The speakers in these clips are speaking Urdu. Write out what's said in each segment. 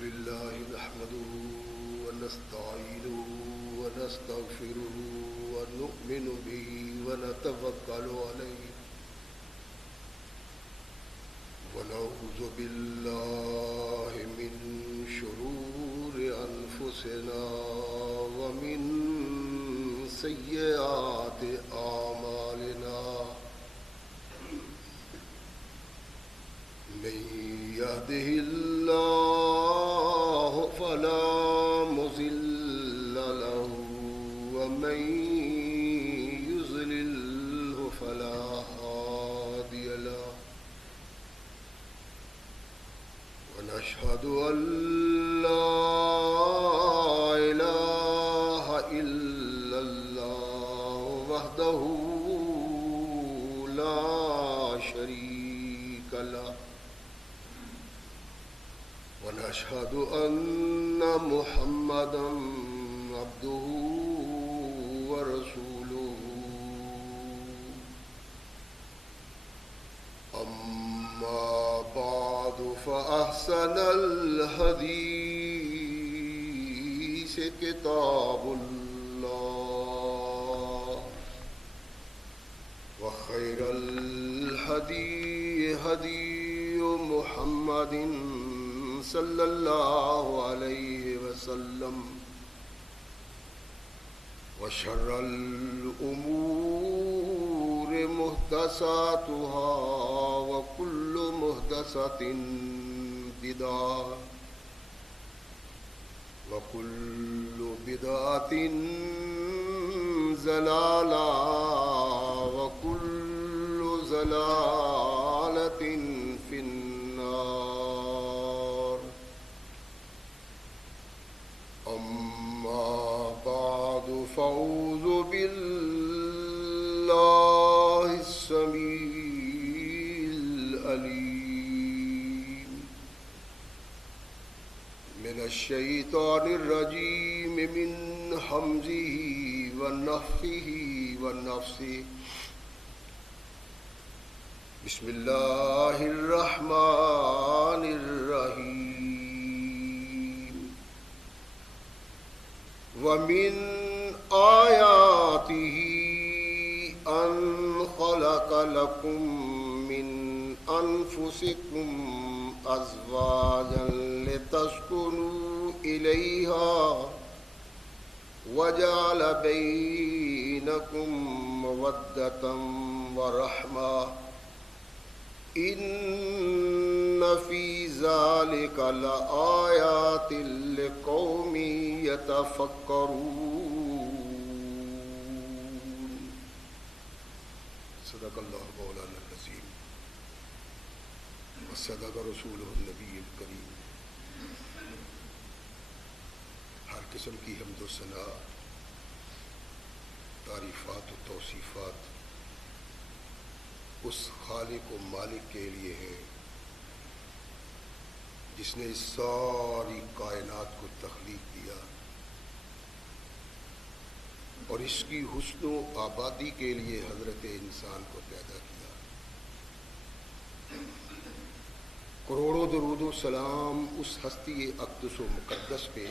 لله نحمده ونستعينه ونستغفره ونؤمن به ونتوكل عليه ونعوذ بالله من شرور أنفسنا ومن سيئات أعمالنا من يهده الله فلا مضل له ومن يضلل فلا هادي له ونشهد أن لا إله إلا الله وحده لا شريك له ونشهد أن محمدا عبده ورسوله أما بعد فأحسن الحديث كتاب الله وخير الهدي هدي محمد صلى الله عليه وسلم وشر الأمور محدثاتها وكل محدثة بدعة وكل بدعة ضلالة وكل ضلالة في النار أما بعد فأعوذ بالله السميع العليم من الشيطان الرجيم من همزه ونفخه ونفثه بسم الله الرحمن الرحيم ومن آياته أن خلق لكم من أنفسكم أزواجا لتسكنوا إليها وجعل بينكم مودة ورحمة إن في ذلك لآيات لقوم يتفكرون صدق الله مولانا العظيم وصدق رسوله النبي الكريم ہر قسم کی حمد و ثنا تعریفات و توصیفات اس خالق و مالک کے لیے ہے جس نے اس ساری کائنات کو تخلیق کیا اور اس کی حسن و آبادی کے لیے حضرت انسان کو پیدا کیا. کروڑوں درود و سلام اس ہستی اقدس و مقدس پہ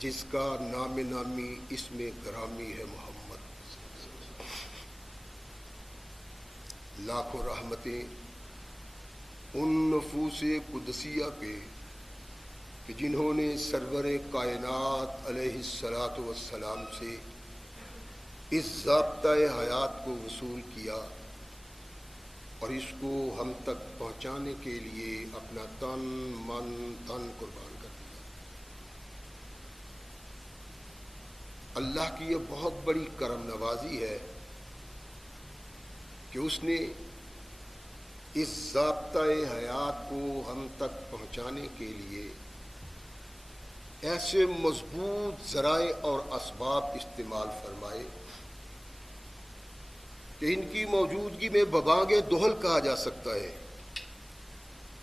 جس کا نام نامی اسم گرامی ہے محمد. لاکھوں رحمتیں ان نفوس قدسیہ پہ کہ جنہوں نے سرور کائنات علیہ الصلاۃ والسلام سے اس ضابطۂ حیات کو وصول کیا اور اس کو ہم تک پہنچانے کے لیے اپنا تن من تن قربان کر دیا. اللہ کی یہ بہت بڑی کرم نوازی ہے کہ اس نے اس ضابطۂ حیات کو ہم تک پہنچانے کے لیے ایسے مضبوط ذرائع اور اسباب استعمال فرمائے کہ ان کی موجودگی میں ببانگ دہل کہا جا سکتا ہے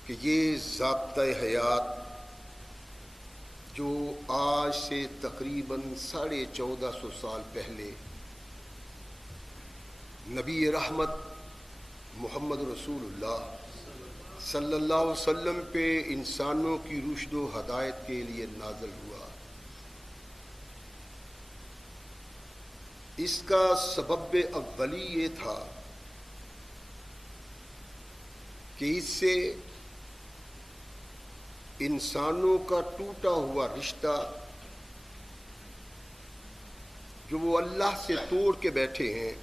کہ یہ ضابطۂ حیات جو آج سے تقریباً 1450 سال پہلے نبی رحمت محمد رسول اللہ صلی اللہ علیہ وسلم پہ انسانوں کی رشد و ہدایت کے لیے نازل ہوا۔ اس کا سبب اولی یہ تھا کہ اس سے انسانوں کا ٹوٹا ہوا رشتہ جو وہ اللہ سے توڑ کے بیٹھے ہیں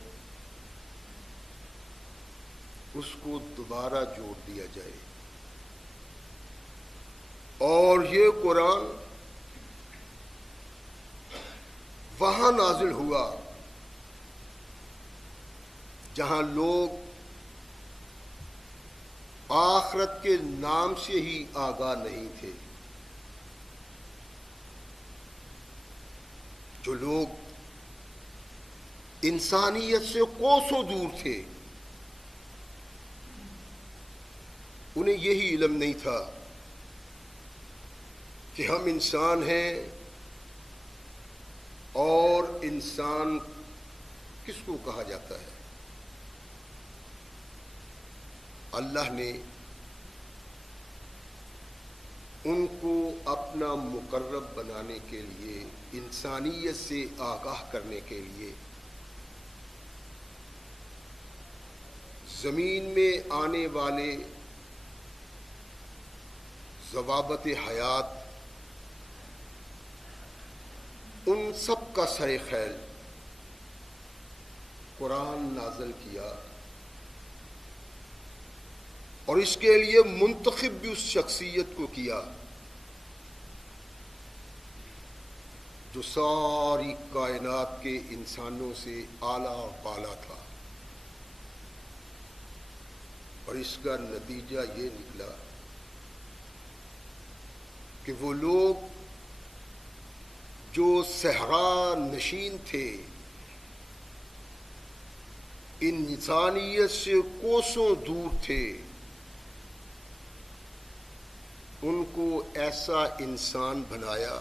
اس کو دوبارہ جوڑ دیا جائے۔ اور یہ قرآن وہاں نازل ہوا جہاں لوگ آخرت کے نام سے ہی آگاہ نہیں تھے، جو لوگ انسانیت سے کوسوں دور تھے، انہیں یہی علم نہیں تھا کہ ہم انسان ہیں اور انسان کس کو کہا جاتا ہے۔ اللہ نے ان کو اپنا مقرب بنانے کے لیے، انسانیت سے آگاہ کرنے کے لیے زمین میں آنے والے ضوابط حیات ان سب کا سر خیل قرآن نازل کیا، اور اس کے لیے منتخب بھی اس شخصیت کو کیا جو ساری کائنات کے انسانوں سے اعلیٰ اور بالا تھا، اور اس کا نتیجہ یہ نکلا کہ وہ لوگ جو صحرا نشین تھے، انسانیت سے کوسوں دور تھے، ان کو ایسا انسان بنایا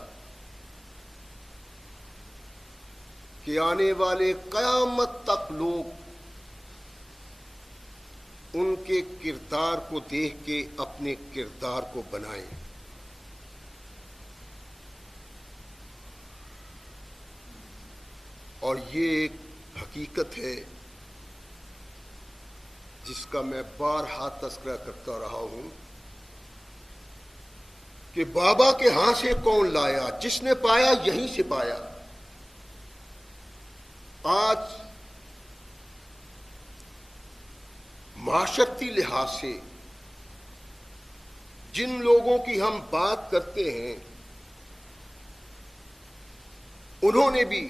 کہ آنے والے قیامت تک لوگ ان کے کردار کو دیکھ کے اپنے کردار کو بنائیں۔ اور یہ ایک حقیقت ہے جس کا میں بارہا تذکرہ کرتا رہا ہوں کہ بابا کے ہاں سے کون لایا، جس نے پایا یہیں سے پایا۔ آج معاشرتی لحاظ سے جن لوگوں کی ہم بات کرتے ہیں انہوں نے بھی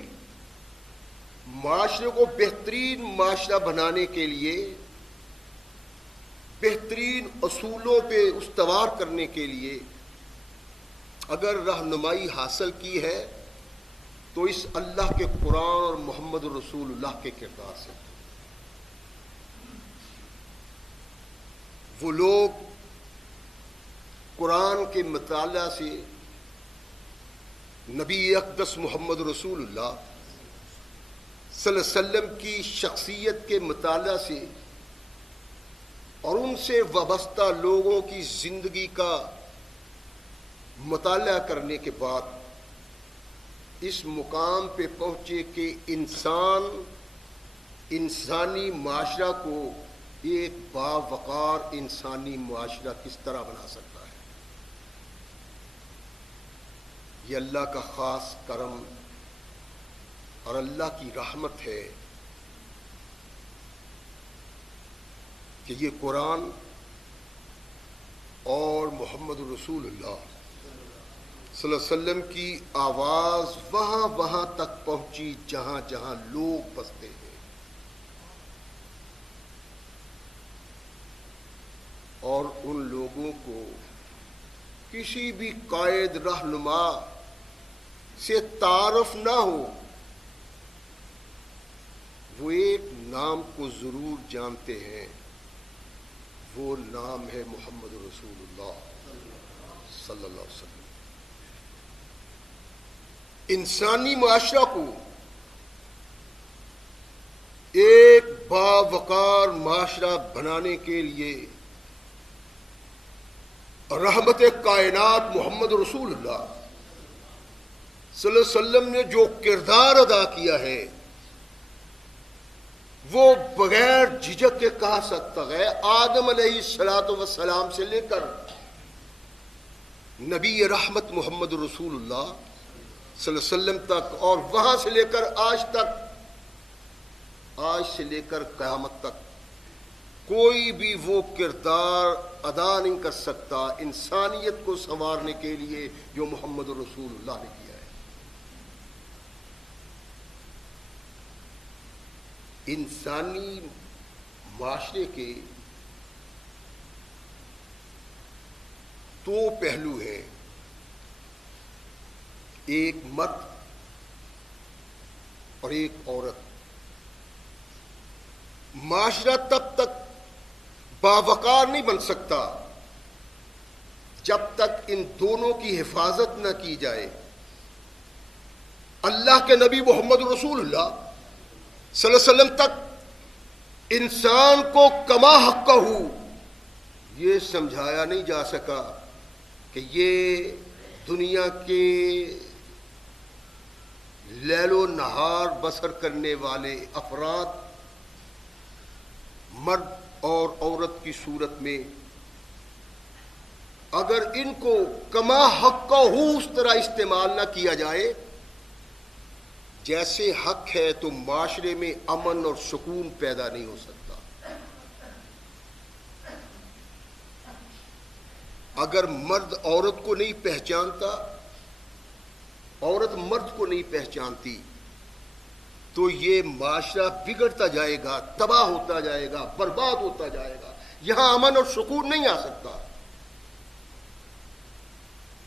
معاشرے کو بہترین معاشرہ بنانے کے لیے، بہترین اصولوں پہ استوار کرنے کے لیے اگر رہنمائی حاصل کی ہے تو اس اللہ کے قرآن اور محمد رسول اللہ کے کردار سے۔ وہ لوگ قرآن کے مطالعہ سے، نبی اقدس محمد رسول اللہ صلی اللہ علیہ وسلم کی شخصیت کے مطالعہ سے اور ان سے وابستہ لوگوں کی زندگی کا مطالعہ کرنے کے بعد اس مقام پہ پہنچے کہ انسانی معاشرہ کو ایک باوقار انسانی معاشرہ کس طرح بنا سکتا ہے۔ یہ اللہ کا خاص کرم اور اللہ کی رحمت ہے کہ یہ قرآن اور محمد رسول اللہ صلی اللہ علیہ وسلم کی آواز وہاں وہاں تک پہنچی جہاں جہاں لوگ بستے ہیں، اور ان لوگوں کو کسی بھی قائد رہنما سے تعارف نہ ہو، وہ ایک نام کو ضرور جانتے ہیں، وہ نام ہے محمد رسول اللہ صلی اللہ علیہ وسلم۔ انسانی معاشرہ کو ایک باوقار معاشرہ بنانے کے لیے رحمت کائنات محمد رسول اللہ صلی اللہ علیہ وسلم نے جو کردار ادا کیا ہے وہ بغیر جھجک کے کہا سکتا ہے آدم علیہ السلام سے لے کر نبی رحمت محمد رسول اللہ صلی اللہ علیہ وسلم تک، اور وہاں سے لے کر آج تک، آج سے لے کر قیامت تک کوئی بھی وہ کردار ادا نہیں کر سکتا انسانیت کو سنوارنے کے لیے جو محمد رسول اللہ نے کیا ہے۔ انسانی معاشرے کے دو پہلو ہیں، ایک مرد اور ایک عورت۔ معاشرہ تب تک باوقار نہیں بن سکتا جب تک ان دونوں کی حفاظت نہ کی جائے۔ اللہ کے نبی محمد رسول اللہ صلی اللہ علیہ وسلم تک انسان کو کما حق ہو یہ سمجھایا نہیں جا سکا کہ یہ دنیا کے لیل و نہار بسر کرنے والے افراد مرد اور عورت کی صورت میں اگر ان کو کما حق ہو اس طرح استعمال نہ کیا جائے جیسے حق ہے تو معاشرے میں امن اور سکون پیدا نہیں ہو سکتا۔ اگر مرد عورت کو نہیں پہچانتا، عورت مرد کو نہیں پہچانتی تو یہ معاشرہ بگڑتا جائے گا، تباہ ہوتا جائے گا، برباد ہوتا جائے گا، یہاں امن اور سکون نہیں آ سکتا۔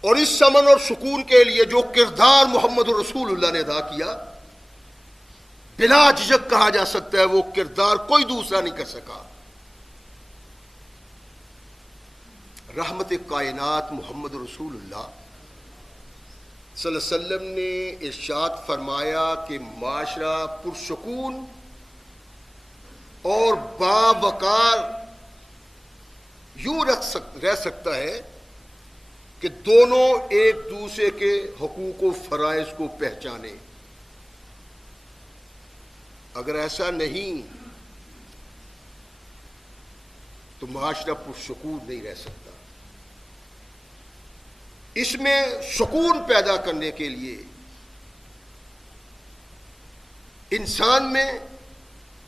اور اس امن اور سکون کے لیے جو کردار محمد رسول اللہ نے ادا کیا بلا جھجک کہا جا سکتا ہے وہ کردار کوئی دوسرا نہیں کر سکا۔ رحمت کائنات محمد رسول اللہ صلی اللہ علیہ وسلم نے ارشاد فرمایا کہ معاشرہ پرسکون اور باوقار یوں رہ سکتا ہے کہ دونوں ایک دوسرے کے حقوق و فرائض کو پہچانے۔ اگر ایسا نہیں تو معاشرہ پرسکون نہیں رہ سکتا۔ اس میں سکون پیدا کرنے کے لیے انسان میں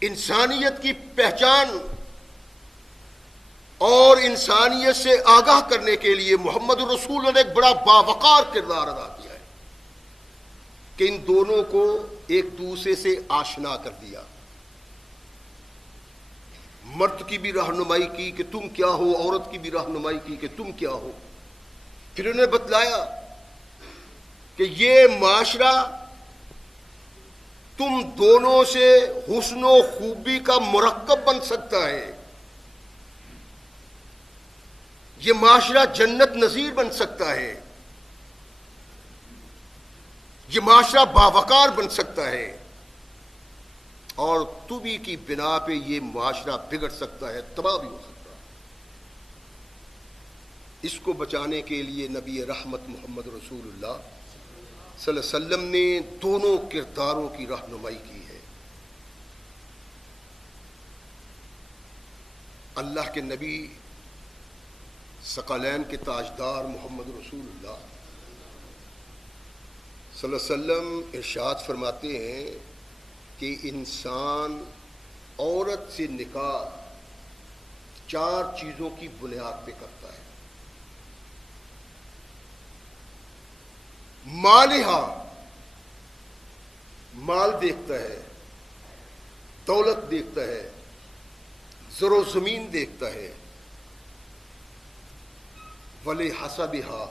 انسانیت کی پہچان اور انسانیت سے آگاہ کرنے کے لیے محمد رسول نے ایک بڑا باوقار کردار ادا کیا ہے کہ ان دونوں کو ایک دوسرے سے آشنا کر دیا۔ مرد کی بھی رہنمائی کی کہ تم کیا ہو، عورت کی بھی رہنمائی کی کہ تم کیا ہو۔ پھر انہوں نے بتلایا کہ یہ معاشرہ تم دونوں سے حسن و خوبی کا مرکب بن سکتا ہے، یہ معاشرہ جنت نظیر بن سکتا ہے، یہ معاشرہ باوقار بن سکتا ہے، اور تبھی کی بنا پہ یہ معاشرہ بگڑ سکتا ہے، تباہ بھی ہو سکتا ہے۔ اس کو بچانے کے لیے نبی رحمت محمد رسول اللہ صلی اللہ علیہ وسلم نے دونوں کرداروں کی رہنمائی کی ہے۔ اللہ کے نبی ثقلین کے تاجدار محمد رسول اللہ صلی اللہ علیہ وسلم ارشاد فرماتے ہیں کہ انسان عورت سے نکاح 4 چیزوں کی بنیاد پہ کرتا ہے۔ مالہا، مال دیکھتا ہے، دولت دیکھتا ہے، زر و زمین دیکھتا ہے۔ ولی حسبہا،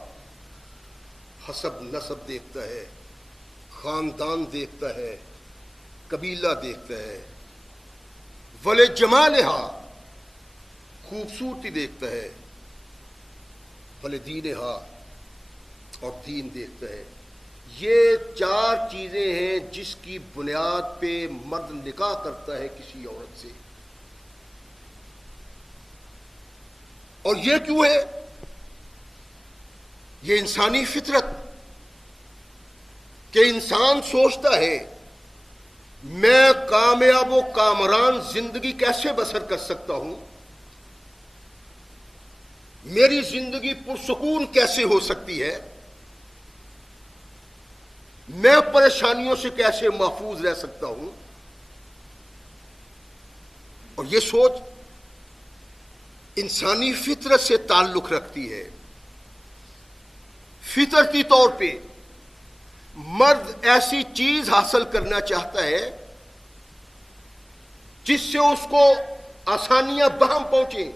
حسب نسب دیکھتا ہے، خاندان دیکھتا ہے، قبیلہ دیکھتا ہے۔ ولی جمالہا، خوبصورتی دیکھتا ہے۔ ولی دینہا، اور دین دیکھتا ہے۔ یہ 4 چیزیں ہیں جس کی بنیاد پہ مرد نکاح کرتا ہے کسی عورت سے۔ اور یہ کیوں ہے؟ یہ انسانی فطرت کہ انسان سوچتا ہے میں کامیاب و کامران زندگی کیسے بسر کر سکتا ہوں، میری زندگی پرسکون کیسے ہو سکتی ہے، میں پریشانیوں سے کیسے محفوظ رہ سکتا ہوں. اور یہ سوچ انسانی فطرت سے تعلق رکھتی ہے. فطرتی طور پہ مرد ایسی چیز حاصل کرنا چاہتا ہے جس سے اس کو آسانیاں بہم پہنچیں،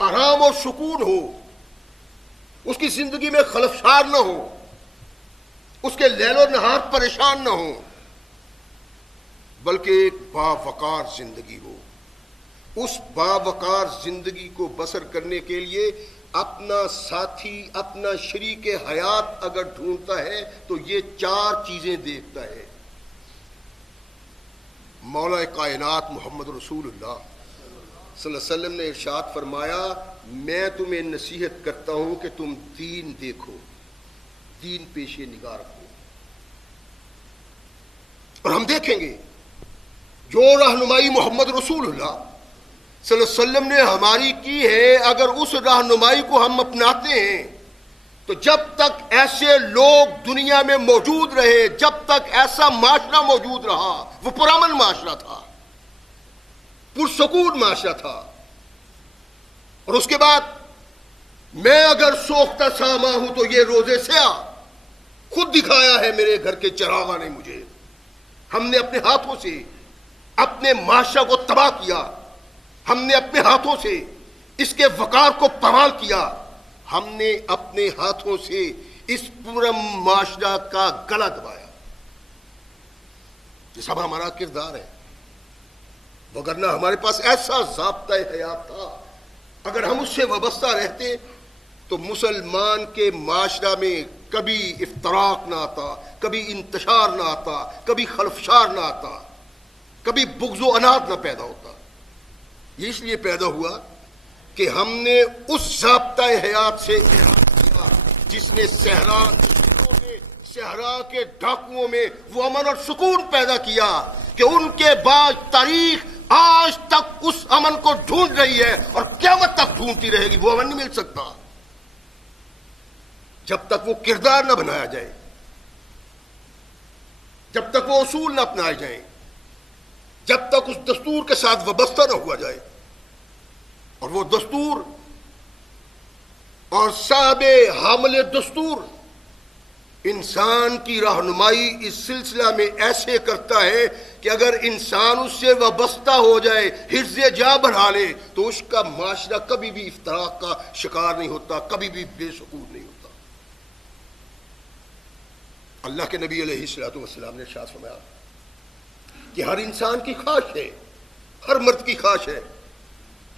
آرام اور سکون ہو، اس کی زندگی میں خلفشار نہ ہو، اس کے لیل و نہار پریشان نہ ہو، بلکہ ایک باوقار زندگی ہو. اس باوقار زندگی کو بسر کرنے کے لیے اپنا ساتھی، اپنا شریک حیات اگر ڈھونڈتا ہے تو یہ 4 چیزیں دیکھتا ہے. مولا کائنات محمد رسول اللہ صلی اللہ علیہ وسلم نے ارشاد فرمایا میں تمہیں نصیحت کرتا ہوں کہ تم دین دیکھو، دین پیش نگاہ رکھو. اور ہم دیکھیں گے جو رہنمائی محمد رسول اللہ صلی اللہ علیہ وسلم نے ہماری کی ہے، اگر اس رہنمائی کو ہم اپناتے ہیں تو جب تک ایسے لوگ دنیا میں موجود رہے، جب تک ایسا معاشرہ موجود رہا، وہ پرامن معاشرہ تھا، پرسکون معاشرہ تھا. اور اس کے بعد میں اگر سوختہ ساما ہوں تو یہ روزے سیاہ خود دکھایا ہے میرے گھر کے چراغاں نے مجھے. ہم نے اپنے ہاتھوں سے اپنے معاشرہ کو تباہ کیا، ہم نے اپنے ہاتھوں سے اس کے وقار کو پامال کیا، ہم نے اپنے ہاتھوں سے اس پورا معاشرہ کا گلا دبایا. یہ سب ہمارا کردار ہے. وگرنہ ہمارے پاس ایسا ضابطہ حیات تھا، اگر ہم اس سے وابستہ رہتے تو مسلمان کے معاشرہ میں کبھی افتراق نہ آتا، کبھی انتشار نہ آتا، کبھی خلفشار نہ آتا، کبھی بغض و عناد نہ پیدا ہوتا. یہ اس لیے پیدا ہوا کہ ہم نے اس ضابطۂ حیات سے جس نے صحرا کے ڈاکوؤں میں وہ امن اور سکون پیدا کیا کہ ان کے بعد تاریخ آج تک اس امن کو ڈھونڈ رہی ہے اور قیامت تک ڈھونڈتی رہے گی. وہ امن نہیں مل سکتا جب تک وہ کردار نہ بنایا جائے، جب تک وہ اصول نہ اپنائے جائیں، جب تک اس دستور کے ساتھ وابستہ نہ ہوا جائے. اور وہ دستور اور صاحب حامل دستور انسان کی رہنمائی اس سلسلہ میں ایسے کرتا ہے کہ اگر انسان اس سے وابستہ ہو جائے، حفظ جا بنا لے، تو اس کا معاشرہ کبھی بھی افتراق کا شکار نہیں ہوتا، کبھی بھی بے سکون نہیں ہوتا. اللہ کے نبی علیہ الصلوۃ والسلام نے ارشاد فرمایا کہ ہر انسان کی خواہش ہے، ہر مرد کی خواہش ہے،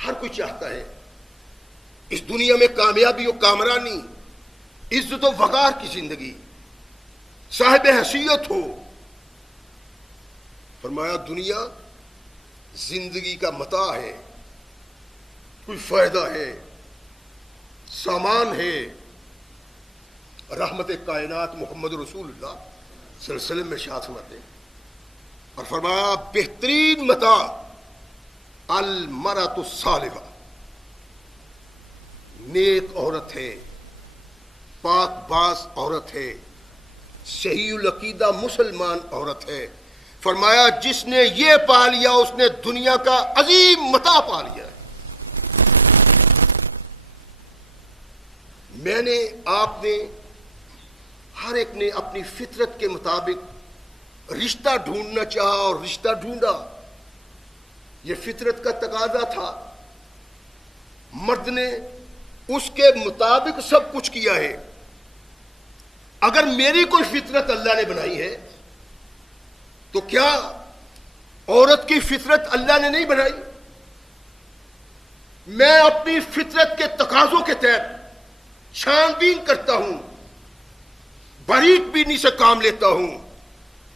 ہر کوئی چاہتا ہے اس دنیا میں کامیابی و کامرانی، عزت و وقار کی زندگی، صاحب حیثیت ہو. فرمایا دنیا زندگی کا متاع ہے، کوئی فائدہ ہے، سامان ہے. رحمت کائنات محمد رسول اللہ صلی اللہ علیہ وسلم میں ارشاد فرماتے ہیں اور فرمایا بہترین متاع المرأۃ الصالحہ، نیک عورت ہے، پاک باز عورت ہے، صحیح العقیدہ مسلمان عورت ہے. فرمایا جس نے یہ پا لیا اس نے دنیا کا عظیم متاع پا لیا. میں نے، آپ نے، ہر ایک نے اپنی فطرت کے مطابق رشتہ ڈھونڈنا چاہا اور رشتہ ڈھونڈا. یہ فطرت کا تقاضا تھا. مرد نے اس کے مطابق سب کچھ کیا ہے. اگر میری کوئی فطرت اللہ نے بنائی ہے تو کیا عورت کی فطرت اللہ نے نہیں بنائی؟ میں اپنی فطرت کے تقاضوں کے تحت چھان بین کرتا ہوں، باریک بینی سے کام لیتا ہوں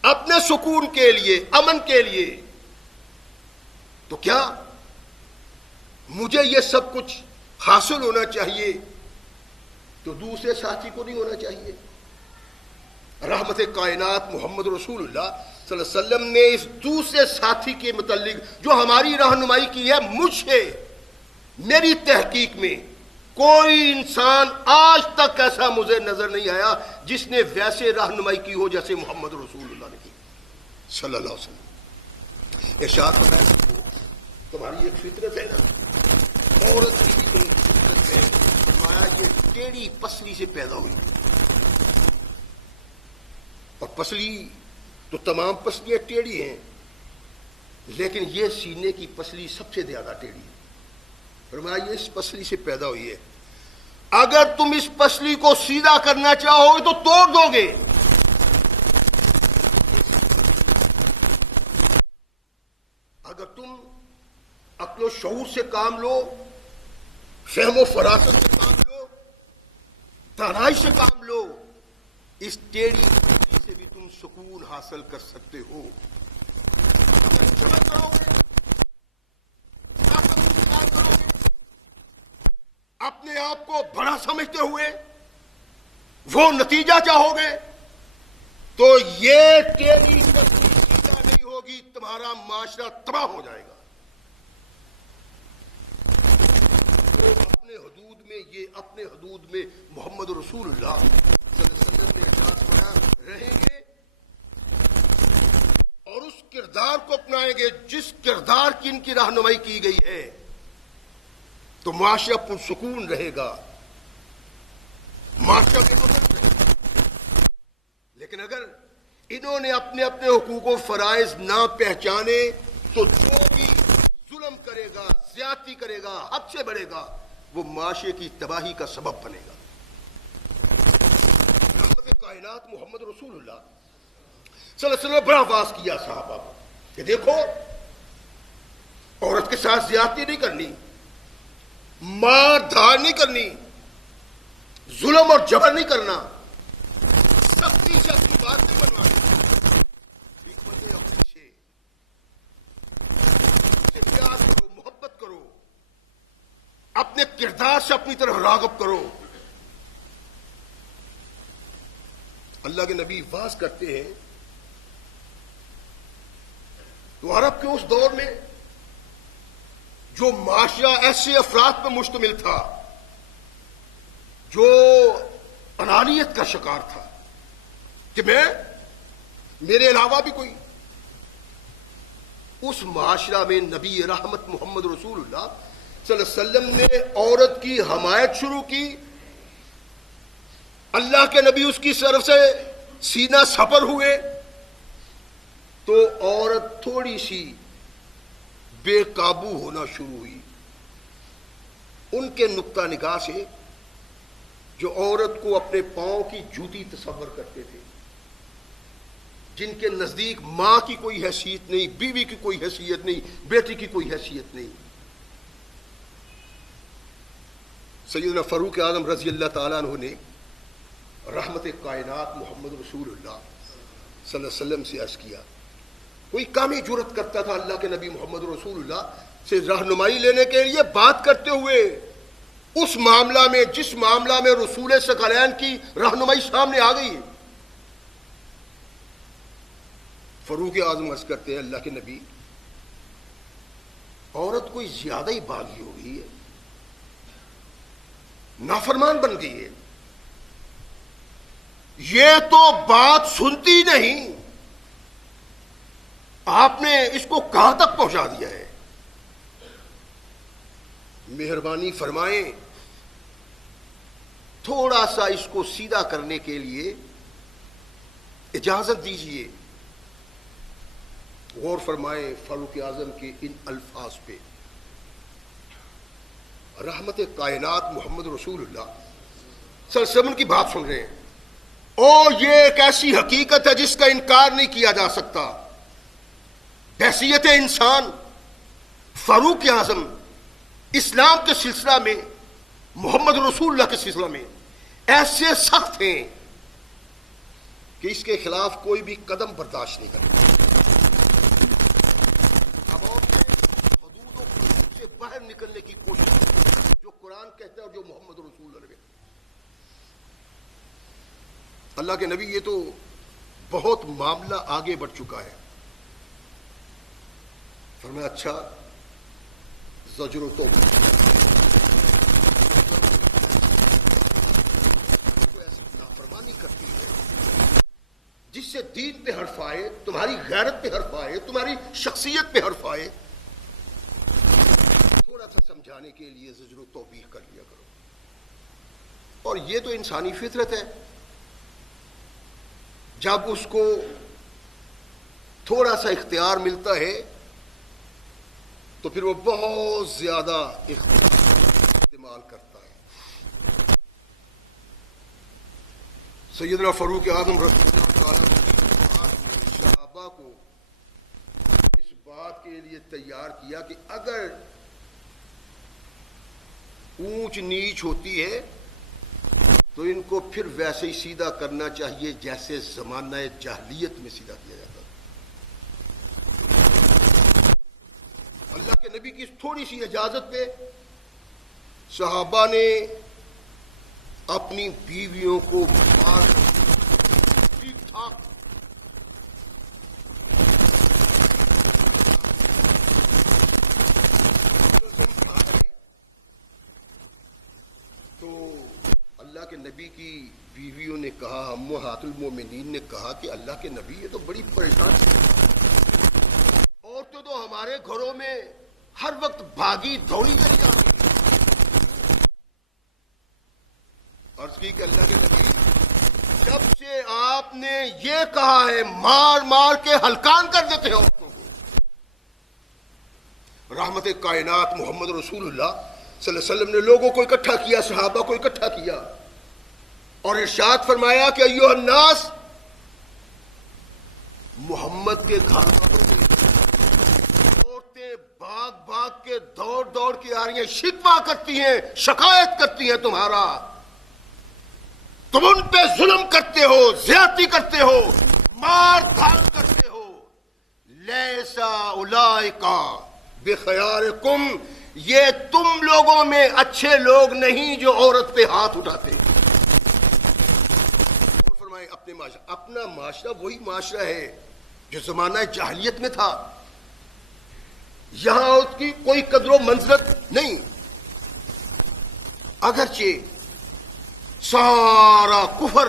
اپنے سکون کے لیے، امن کے لیے. تو کیا مجھے یہ سب کچھ حاصل ہونا چاہیے تو دوسرے ساتھی کو نہیں ہونا چاہیے؟ رحمت کائنات محمد رسول اللہ صلی اللہ علیہ وسلم نے اس دوسرے ساتھی کے متعلق جو ہماری رہنمائی کی ہے، مجھ سے میری تحقیق میں کوئی انسان آج تک ایسا مجھے نظر نہیں آیا جس نے ویسے رہنمائی کی ہو جیسے محمد رسول اللہ نے کی صلی اللہ علیہ وسلم۔ ارشاد فرمایا تمہاری ایک فطرت ہے نا، عورت کی بھی ایک فطرت ہے، فرمایا یہ ٹیڑھی پسلی سے پیدا ہوئی، اور پسلی تو تمام پسلیاں ٹیڑھی ہیں، لیکن یہ سینے کی پسلی سب سے زیادہ ٹیڑھی ہے۔ فرمایا یہ اس پسلی سے پیدا ہوئی ہے، اگر تم اس پسلی کو سیدھا کرنا چاہو گے تو توڑ دو گے، اگر تم عقل و شعور سے کام لو، فہم و فراست سے کام لو، دانائی سے کام لو، اس ٹیڑھی پسلی سے بھی تم سکون حاصل کر سکتے ہو۔ اپنے آپ کو بڑا سمجھتے ہوئے وہ نتیجہ چاہو گے تو یہ ٹیڑھی پسلی سیدھا نہیں ہوگی، تمہارا معاشرہ تباہ ہو جائے گا۔ اپنے حدود میں محمد رسول اللہ صلی اللہ علیہ وسلم نے ارشاد فرمایا رہیں گے اور اس کردار کو اپنائیں گے جس کردار کی ان کی رہنمائی کی گئی ہے، تو معاشرہ پرسکون رہے گا، معاشرہ کے امن رہے گا۔ لیکن اگر انہوں نے اپنے اپنے حقوق و فرائض نہ پہچانے تو جو بھی ظلم کرے گا، زیادتی کرے گا، حد سے بڑھے گا، وہ معاشرے کی تباہی کا سبب بنے گا۔ رحمت کائنات محمد رسول اللہ صلی اللہ علیہ وسلم نے بڑا واز کیا صحابہ کو کہ دیکھو، عورت کے ساتھ زیادتی نہیں کرنی، مار دھار نہیں کرنی، ظلم اور جبر نہیں کرنا، سختی سے اپنی بات نہیں بنوانی، حکمت اپنی سے پیار کرو، محبت کرو، اپنے کردار سے اپنی طرف راغب کرو۔ اللہ کے نبی واز کرتے ہیں تو عرب کے اس دور میں جو معاشرہ ایسے افراد پر مشتمل تھا جو انانیت کا شکار تھا کہ میرے علاوہ بھی کوئی، اس معاشرہ میں نبی رحمت محمد رسول اللہ صلی اللہ علیہ وسلم نے عورت کی حمایت شروع کی۔ اللہ کے نبی اس کی طرف سے سینہ سپر ہوئے تو عورت تھوڑی سی بے قابو ہونا شروع ہوئی۔ ان کے نقطہ نگاہ سے جو عورت کو اپنے پاؤں کی جوتی تصور کرتے تھے، جن کے نزدیک ماں کی کوئی حیثیت نہیں، بیوی کی کوئی حیثیت نہیں، بیٹی کی کوئی حیثیت نہیں، سیدنا فاروق اعظم رضی اللہ تعالیٰ عنہ نے رحمت کائنات محمد رسول اللہ صلی اللہ علیہ وسلم سے عرض کیا، کوئی کامی جرت کرتا تھا اللہ کے نبی محمد رسول اللہ سے رہنمائی لینے کے لیے بات کرتے ہوئے اس معاملہ میں جس معاملہ میں رسول ثقلین کی رہنمائی سامنے آ گئی۔ فاروق اعظم عرض کرتے ہیں اللہ کے نبی، عورت کوئی زیادہ ہی باغی ہو گئی ہے، نافرمان بن گئی ہے، یہ تو بات سنتی نہیں، آپ نے اس کو کہاں تک پہنچا دیا ہے؟ مہربانی فرمائیں تھوڑا سا اس کو سیدھا کرنے کے لیے اجازت دیجیے۔ غور فرمائیں فاروق اعظم کے ان الفاظ پہ۔ رحمت کائنات محمد رسول اللہ صلی اللہ علیہ وسلم کی بات سن رہے ہیں، اور یہ ایک ایسی حقیقت ہے جس کا انکار نہیں کیا جا سکتا۔ بحیثیت انسان فاروق اعظم اسلام کے سلسلہ میں، محمد رسول اللہ کے سلسلہ میں ایسے سخت ہیں کہ اس کے خلاف کوئی بھی قدم برداشت نہیں کرتا۔ اب اور حدود و قانون سے باہر نکلنے کی کوشش جو قرآن کہتا ہے اور جو محمد رسول اللہ نے، اللہ کے نبی یہ تو بہت معاملہ آگے بڑھ چکا ہے. فرمایا اچھا زجر و توبیخ ایسی نافرمانی کرتی ہے جس سے دین پہ حرف آئے، تمہاری غیرت پہ حرف آئے، تمہاری شخصیت پہ حرف آئے، تھوڑا سا سمجھانے کے لیے زجر و توبیخ کر لیا کرو. اور یہ تو انسانی فطرت ہے، جب اس کو تھوڑا سا اختیار ملتا ہے تو پھر وہ بہت زیادہ استعمال کرتا ہے. سیدنا فاروق اعظم رضی اللہ عنہ نے صحابہ کو اس بات کے لیے تیار کیا کہ اگر اونچ نیچ ہوتی ہے تو ان کو پھر ویسے ہی سیدھا کرنا چاہیے جیسے زمانہ جاہلیت میں سیدھا کیا جاتا. اللہ کے نبی کی تھوڑی سی اجازت پہ صحابہ نے اپنی بیویوں کو مار ٹھیک ٹھاک تو اللہ کے نبی کی بیویوں نے کہا، امہات المومنین نے کہا کہ اللہ کے نبی یہ تو بڑی پریشان عورتیں تو ہمارے گھروں میں ہر وقت بھاگی دوڑی کری جا رہی ہیں. عرض کی کہ اللہ کے نبی جب سے آپ نے یہ کہا ہے مار مار کے ہلکان کر دیتے ہیں عورتوں کو. رحمت کائنات محمد رسول اللہ صلی اللہ علیہ وسلم نے لوگوں کو اکٹھا کیا، صحابہ کو اکٹھا کیا اور ارشاد فرمایا کہ ایھا الناس، محمد کے گھر والوں میں عورتیں بھاگ بھاگ کے دوڑ دوڑ کے آ رہی ہیں، شکوہ کرتی ہیں، شکایت کرتی ہیں تمہارا، تم ان پہ ظلم کرتے ہو، زیادتی کرتے ہو، مار دھاڑ کرتے ہو. لیسا اولئکا بخیارکم، یہ تم لوگوں میں اچھے لوگ نہیں جو عورت پہ ہاتھ اٹھاتے ہیں. اور فرمائے اپنا معاشرہ وہی معاشرہ ہے جو زمانہ جاہلیت میں تھا. یہاں اس کی کوئی قدر و منزلت نہیں، اگرچہ سارا کفر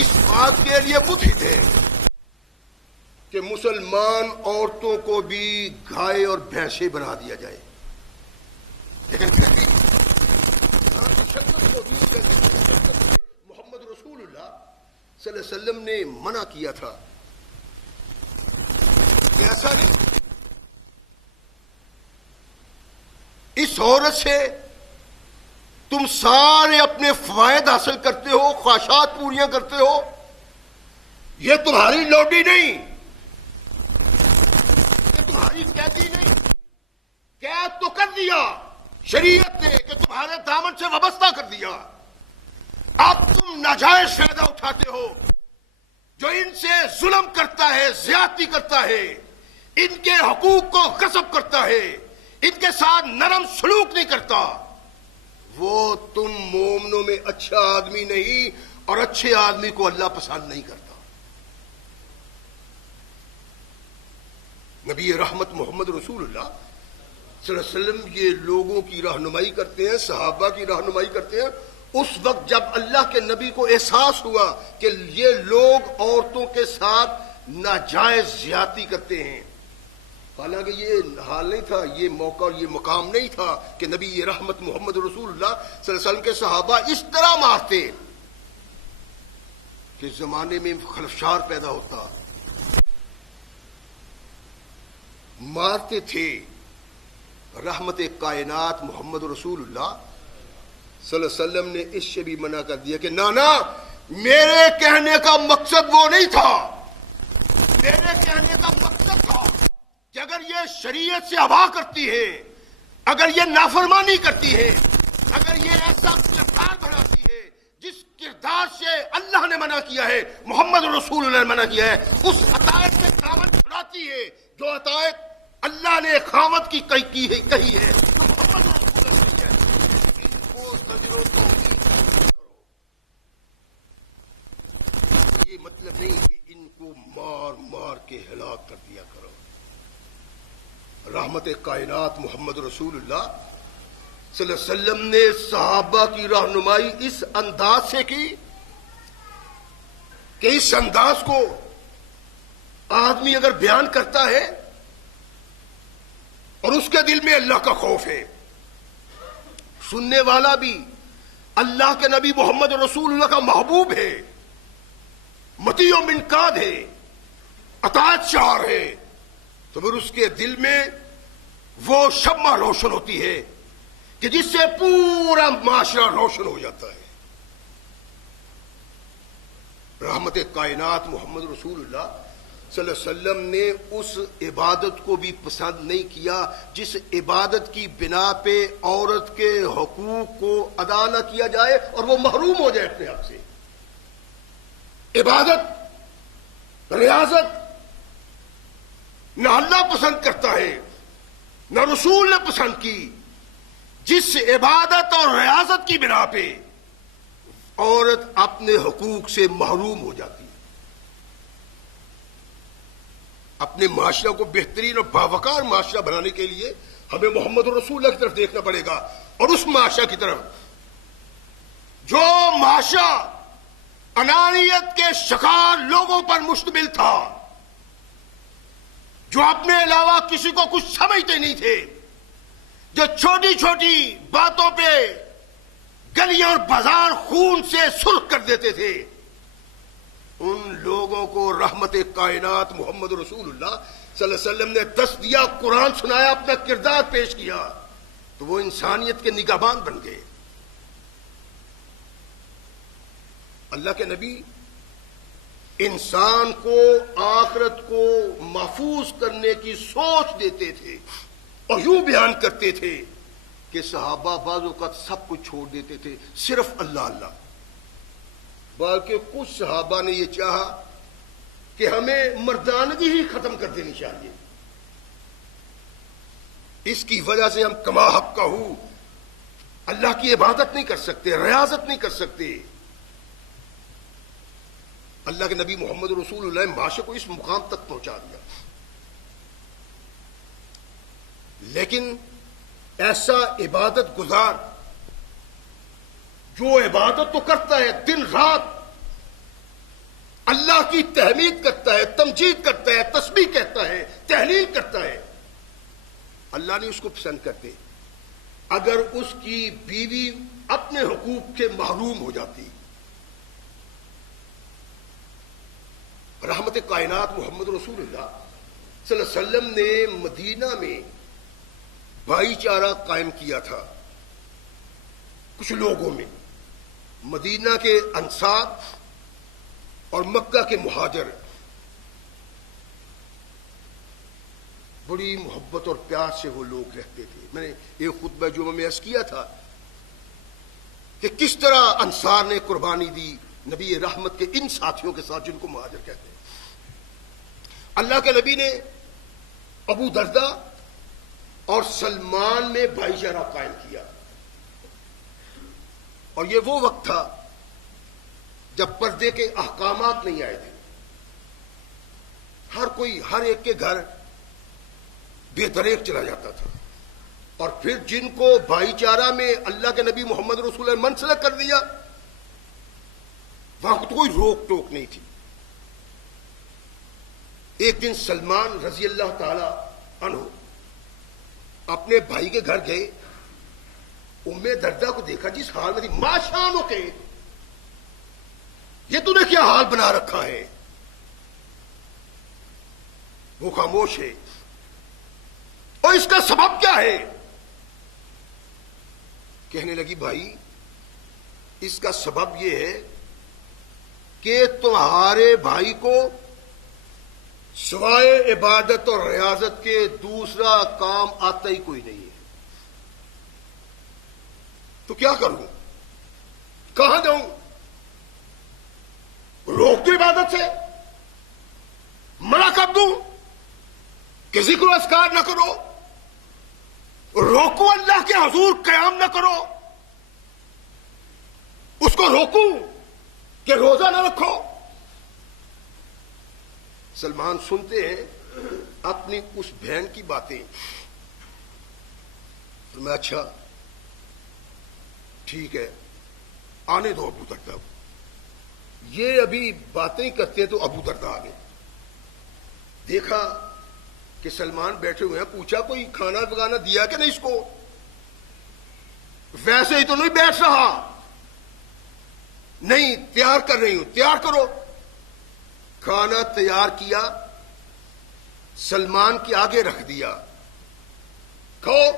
اس بات کے لیے متحد ہے کہ مسلمان عورتوں کو بھی گائے اور بھینسیں بنا دیا جائے، لیکن محمد رسول اللہ صلی اللہ علیہ وسلم نے منع کیا تھا کہ ایسا نہیں. اس عورت سے تم سارے اپنے فوائد حاصل کرتے ہو، خواہشات پوریاں کرتے ہو، یہ تمہاری لوڈی نہیں، یہ تمہاری قیدی نہیں. قید تو کر دیا شریعت نے کہ تمہارے دامن سے وابستہ کر دیا، اب تم ناجائز فائدہ اٹھاتے ہو. جو ان سے ظلم کرتا ہے، زیادتی کرتا ہے، ان کے حقوق کو غصب کرتا ہے، ان کے ساتھ نرم سلوک نہیں کرتا، وہ تم مومنوں میں اچھا آدمی نہیں، اور اچھے آدمی کو اللہ پسند نہیں کرتا. نبی رحمت محمد رسول اللہ صلی اللہ علیہ وسلم یہ لوگوں کی رہنمائی کرتے ہیں، صحابہ کی رہنمائی کرتے ہیں اس وقت جب اللہ کے نبی کو احساس ہوا کہ یہ لوگ عورتوں کے ساتھ ناجائز زیادتی کرتے ہیں. حالانکہ یہ حال نہیں تھا، یہ موقع اور یہ مقام نہیں تھا کہ نبی یہ رحمت محمد رسول اللہ صلی اللہ علیہ وسلم کے صحابہ اس طرح مارتے کہ زمانے میں خلفشار پیدا ہوتا. مارتے تھے. رحمت کائنات محمد رسول اللہ صلی اللہ علیہ وسلم نے اس سے بھی منع کر دیا کہ نانا، میرے کہنے کا مقصد وہ نہیں تھا. میرے کہنے کا مقصد تھا کہ اگر یہ شریعت سے ابا کرتی ہے، اگر یہ نافرمانی کرتی ہے، اگر یہ ایسا کردار بناتی ہے جس کردار سے اللہ نے منع کیا ہے، محمد رسول اللہ نے منع کیا ہے، اس عطایت میں خاوند چھڑاتی ہے جو عطایت اللہ نے خاوند کی کہی ہے تو محمد رسول اللہ ہے. ان کو زجر و توبیخ کرو. رحمت کائنات محمد رسول اللہ صلی اللہ علیہ وسلم نے صحابہ کی رہنمائی اس انداز سے کی کہ اس انداز کو آدمی اگر بیان کرتا ہے اور اس کے دل میں اللہ کا خوف ہے، سننے والا بھی اللہ کے نبی محمد رسول اللہ کا محبوب ہے، مطیع و منقاد ہے، اطاعت شعار ہے، تو پھر اس کے دل میں وہ شمع روشن ہوتی ہے کہ جس سے پورا معاشرہ روشن ہو جاتا ہے۔ رحمت کائنات محمد رسول اللہ صلی اللہ علیہ وسلم نے اس عبادت کو بھی پسند نہیں کیا جس عبادت کی بنا پہ عورت کے حقوق کو ادا نہ کیا جائے اور وہ محروم ہو جائے اپنے حق سے۔ عبادت، ریاضت نہ اللہ پسند کرتا ہے نہ رسول نے پسند کی جس عبادت اور ریاضت کی بنا پہ عورت اپنے حقوق سے محروم ہو جاتی ہے۔ اپنے معاشرہ کو بہترین اور باوقار معاشرہ بنانے کے لیے ہمیں محمد رسول اللہ کی طرف دیکھنا پڑے گا، اور اس معاشرہ کی طرف جو معاشرہ انانیت کے شکار لوگوں پر مشتمل تھا، جو اپنے علاوہ کسی کو کچھ سمجھتے نہیں تھے، جو چھوٹی چھوٹی باتوں پہ گلیاں اور بازار خون سے سرخ کر دیتے تھے، ان لوگوں کو رحمت کائنات محمد رسول اللہ صلی اللہ علیہ وسلم نے دس دیا، قرآن سنایا، اپنا کردار پیش کیا، تو وہ انسانیت کے نگہبان بن گئے۔ اللہ کے نبی انسان کو آخرت کو محفوظ کرنے کی سوچ دیتے تھے اور یوں بیان کرتے تھے کہ صحابہ بعض اوقات سب کچھ چھوڑ دیتے تھے، صرف اللہ اللہ، بلکہ کچھ صحابہ نے یہ چاہا کہ ہمیں مردانگی ہی ختم کر دینی چاہیے، اس کی وجہ سے ہم کما حق کا ہوں اللہ کی عبادت نہیں کر سکتے، ریاضت نہیں کر سکتے۔ اللہ کے نبی محمد رسول اللہ نے معاشرے کو اس مقام تک پہنچا دیا، لیکن ایسا عبادت گزار جو عبادت تو کرتا ہے، دن رات اللہ کی تحمید کرتا ہے، تمجید کرتا ہے، تسبیح کہتا ہے، تحلیل کرتا ہے، اللہ نے اس کو پسند کرتے۔ اگر اس کی بیوی اپنے حقوق کے محروم ہو جاتی، رحمت کائنات محمد رسول اللہ صلی اللہ علیہ وسلم نے مدینہ میں بھائی چارہ قائم کیا تھا کچھ لوگوں میں، مدینہ کے انصار اور مکہ کے مہاجر بڑی محبت اور پیار سے وہ لوگ رہتے تھے۔ میں نے ایک خطبہ جمعہ میں عرض کیا تھا کہ کس طرح انصار نے قربانی دی نبی رحمت کے ان ساتھیوں کے ساتھ جن کو مہاجر کہتے ہیں۔ اللہ کے نبی نے ابو دردہ اور سلمان میں بھائی چارہ قائم کیا، اور یہ وہ وقت تھا جب پردے کے احکامات نہیں آئے تھے، ہر کوئی ہر ایک کے گھر بے دریغ چلا جاتا تھا، اور پھر جن کو بھائی چارہ میں اللہ کے نبی محمد رسول اللہ نے منسلک کر دیا، وہاں کوئی روک ٹوک نہیں تھی۔ ایک دن سلمان رضی اللہ تعالی عنہ اپنے بھائی کے گھر گئے، ام دردہ کو دیکھا جس حال میں تھی، ماں شان ہو کے یہ تو نے کیا حال بنا رکھا ہے، وہ خاموش ہے، اور اس کا سبب کیا ہے؟ کہنے لگی بھائی اس کا سبب یہ ہے کہ تمہارے بھائی کو سوائے عبادت اور ریاضت کے دوسرا کام آتا ہی کوئی نہیں ہے، تو کیا کروں، کہاں جاؤں؟ روک دو عبادت سے، منع کر دوں کہ ذکر و اذکار نہ کرو، روکو اللہ کے حضور قیام نہ کرو، اس کو روکوں کہ روزہ نہ رکھو؟ سلمان سنتے ہیں اپنی اس بہن کی باتیں فرمایا اچھا ٹھیک ہے آنے دو ابو دردہ. یہ ابھی باتیں کرتے تو ابو دردہ آ گئے. دیکھا کہ سلمان بیٹھے ہوئے ہیں, پوچھا کوئی کھانا پکانا دیا کہ نہیں اس کو؟ ویسے ہی تو نہیں بیٹھ رہا. نہیں تیار کر رہی ہوں. تیار کرو. کھانا تیار کیا, سلمان کے آگے رکھ دیا. کھاؤ.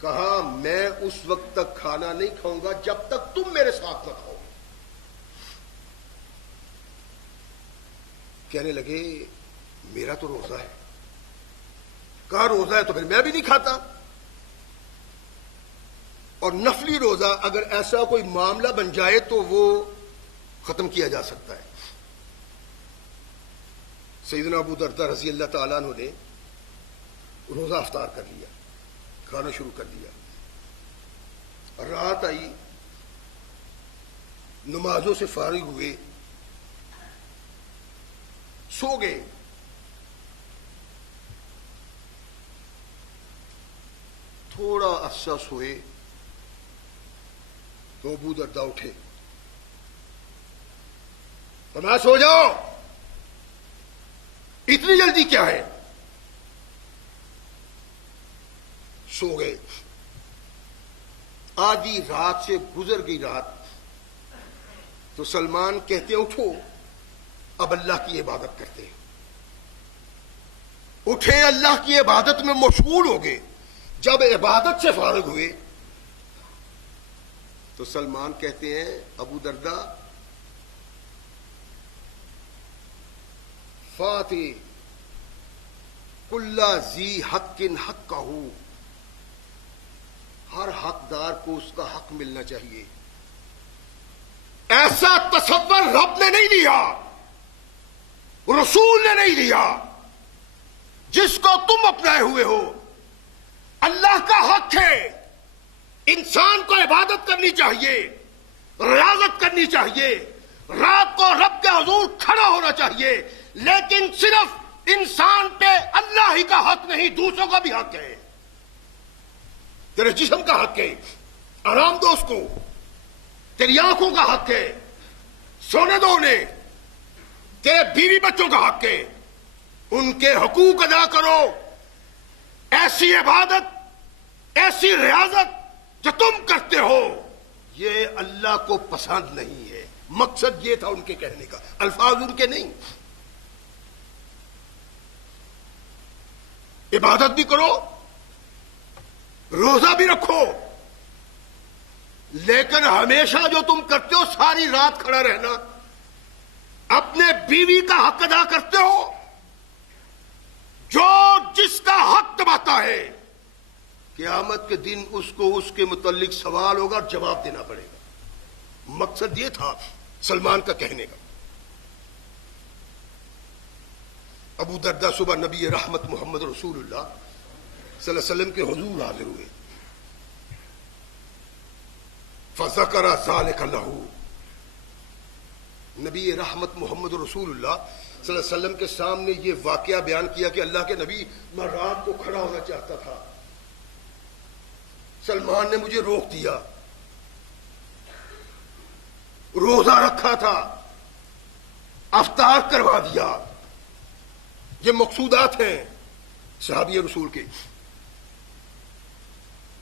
کہا میں اس وقت تک کھانا نہیں کھاؤں گا جب تک تم میرے ساتھ نہ کھاؤ. کہنے لگے میرا تو روزہ ہے. کہا روزہ ہے تو پھر میں بھی نہیں کھاتا. اور نفلی روزہ اگر ایسا کوئی معاملہ بن جائے تو وہ ختم کیا جا سکتا ہے. سیدنا ابو دردہ رضی اللہ تعالیٰ عنہ نے روزہ افطار کر لیا, کھانا شروع کر دیا. رات آئی, نمازوں سے فارغ ہوئے, سو گئے. تھوڑا عرصہ سوئے تو ابو دردہ اٹھے. فرمایا سو جاؤ, اتنی جلدی کیا ہے؟ سو گئے. آدھی رات سے گزر گئی رات تو سلمان کہتے اٹھو اب اللہ کی عبادت کرتے ہیں. اٹھے, اللہ کی عبادت میں مشغول ہو گئے. جب عبادت سے فارغ ہوئے تو سلمان کہتے ہیں ابو دردہ فاتح کل ذی حق حقہ, ہر حقدار کو اس کا حق ملنا چاہیے. ایسا تصور رب نے نہیں لیا, رسول نے نہیں لیا جس کو تم اپنائے ہوئے ہو. اللہ کا حق ہے, انسان کو عبادت کرنی چاہیے, ریاضت کرنی چاہیے, رات کو رب کے حضور کھڑا ہونا چاہیے, لیکن صرف انسان پہ اللہ ہی کا حق نہیں, دوسروں کا بھی حق ہے. تیرے جسم کا حق ہے, آرام دو اس کو. تیری آنکھوں کا حق ہے, سونے دو انہیں. تیرے بیوی بچوں کا حق ہے, ان کے حقوق ادا کرو. ایسی عبادت, ایسی ریاضت جو تم کرتے ہو یہ اللہ کو پسند نہیں ہے. مقصد یہ تھا ان کے کہنے کا, الفاظ ان کے نہیں. عبادت بھی کرو, روزہ بھی رکھو, لیکن ہمیشہ جو تم کرتے ہو ساری رات کھڑا رہنا, اپنے بیوی کا حق ادا کرتے ہو. جو جس کا حق دباتا ہے قیامت کے دن اس کو اس کے متعلق سوال ہوگا اور جواب دینا پڑے گا. مقصد یہ تھا سلمان کا کہنے کا. ابو دردہ صبح نبی رحمت محمد رسول اللہ صلی اللہ علیہ وسلم کے حضور حاضر ہوئے. فذکر ذلک لہ, نبی رحمت محمد رسول اللہ صلی اللہ علیہ وسلم کے سامنے یہ واقعہ بیان کیا کہ اللہ کے نبی میں رات کو کھڑا ہونا چاہتا تھا, سلمان نے مجھے روک دیا, روزہ رکھا تھا, افطار کروا دیا. یہ مقصودات ہیں صحابی رسول کے.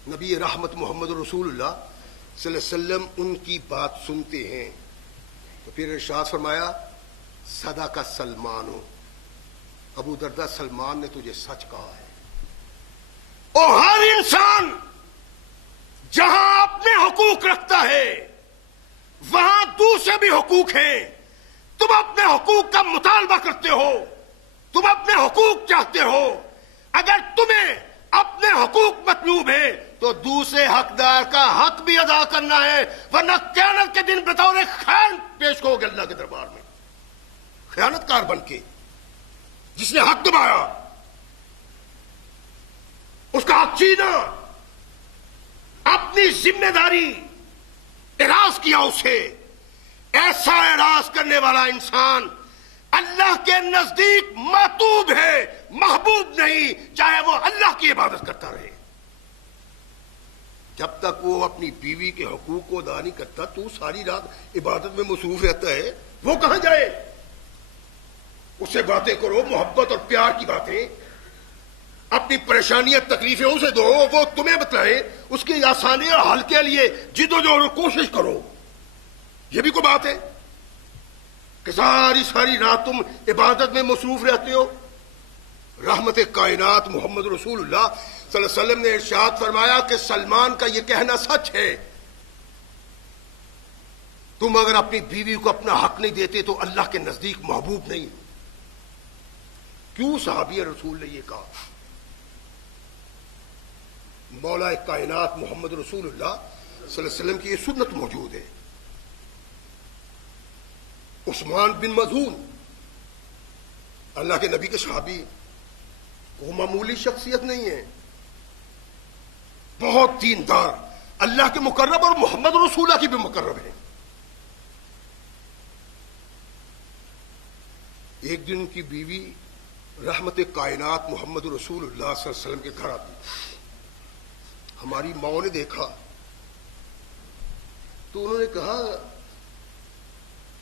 نبی رحمت محمد رسول اللہ صلی اللہ علیہ وسلم ان کی بات سنتے ہیں تو پھر ارشاد فرمایا صدق سلمان ہو, ابو دردہ سلمان نے تجھے سچ کہا ہے. اور ہر انسان جہاں اپنے حقوق رکھتا ہے وہاں دوسرے بھی حقوق ہیں. تم اپنے حقوق کا مطالبہ کرتے ہو, تم اپنے حقوق چاہتے ہو. اگر تمہیں اپنے حقوق مطلوب ہیں تو دوسرے حقدار کا حق بھی ادا کرنا ہے, ورنہ قیامت کے دن بطور خائن پیش ہوگے اللہ کے دربار میں, خیانت کار بن کے. جس نے حق دبایا اس کا حق چھینا, اپنی ذمہ داری اعراض کیا اسے. ایسا اعراض کرنے والا انسان اللہ کے نزدیک محبوب ہے, محبوب نہیں, چاہے وہ اللہ کی عبادت کرتا رہے. جب تک وہ اپنی بیوی کے حقوق کو ادا نہیں کرتا تو ساری رات عبادت میں مصروف رہتا ہے، وہ کہاں جائے؟ اس سے باتیں کرو، محبت اور پیار کی باتیں، اپنی پریشانیاں تکلیفیں اسے دو، وہ تمہیں بتلائے، اس کی آسانی اور حل کے لیے جد و جہد کوشش کرو۔ یہ بھی کوئی بات ہے کہ ساری رات تم عبادت میں مصروف رہتے ہو؟ رحمت کائنات محمد رسول اللہ صلی اللہ علیہ وسلم نے ارشاد فرمایا کہ سلمان کا یہ کہنا سچ ہے، تم اگر اپنی بیوی کو اپنا حق نہیں دیتے تو اللہ کے نزدیک محبوب نہیں۔ کیوں صحابی رسول نے یہ کہا؟ مولا کائنات محمد رسول اللہ صلی اللہ علیہ وسلم کی یہ سنت موجود ہے۔ عثمان بن مظعون اللہ کے نبی کے صحابی، وہ معمولی شخصیت نہیں ہے، بہت دیندار، اللہ کے مقرب اور محمد رسول اللہ کی بھی مقرب ہے۔ ایک دن ان کی بیوی رحمت کائنات محمد رسول اللہ صلی اللہ علیہ وسلم کے گھر آتی، ہماری ماں نے دیکھا تو انہوں نے کہا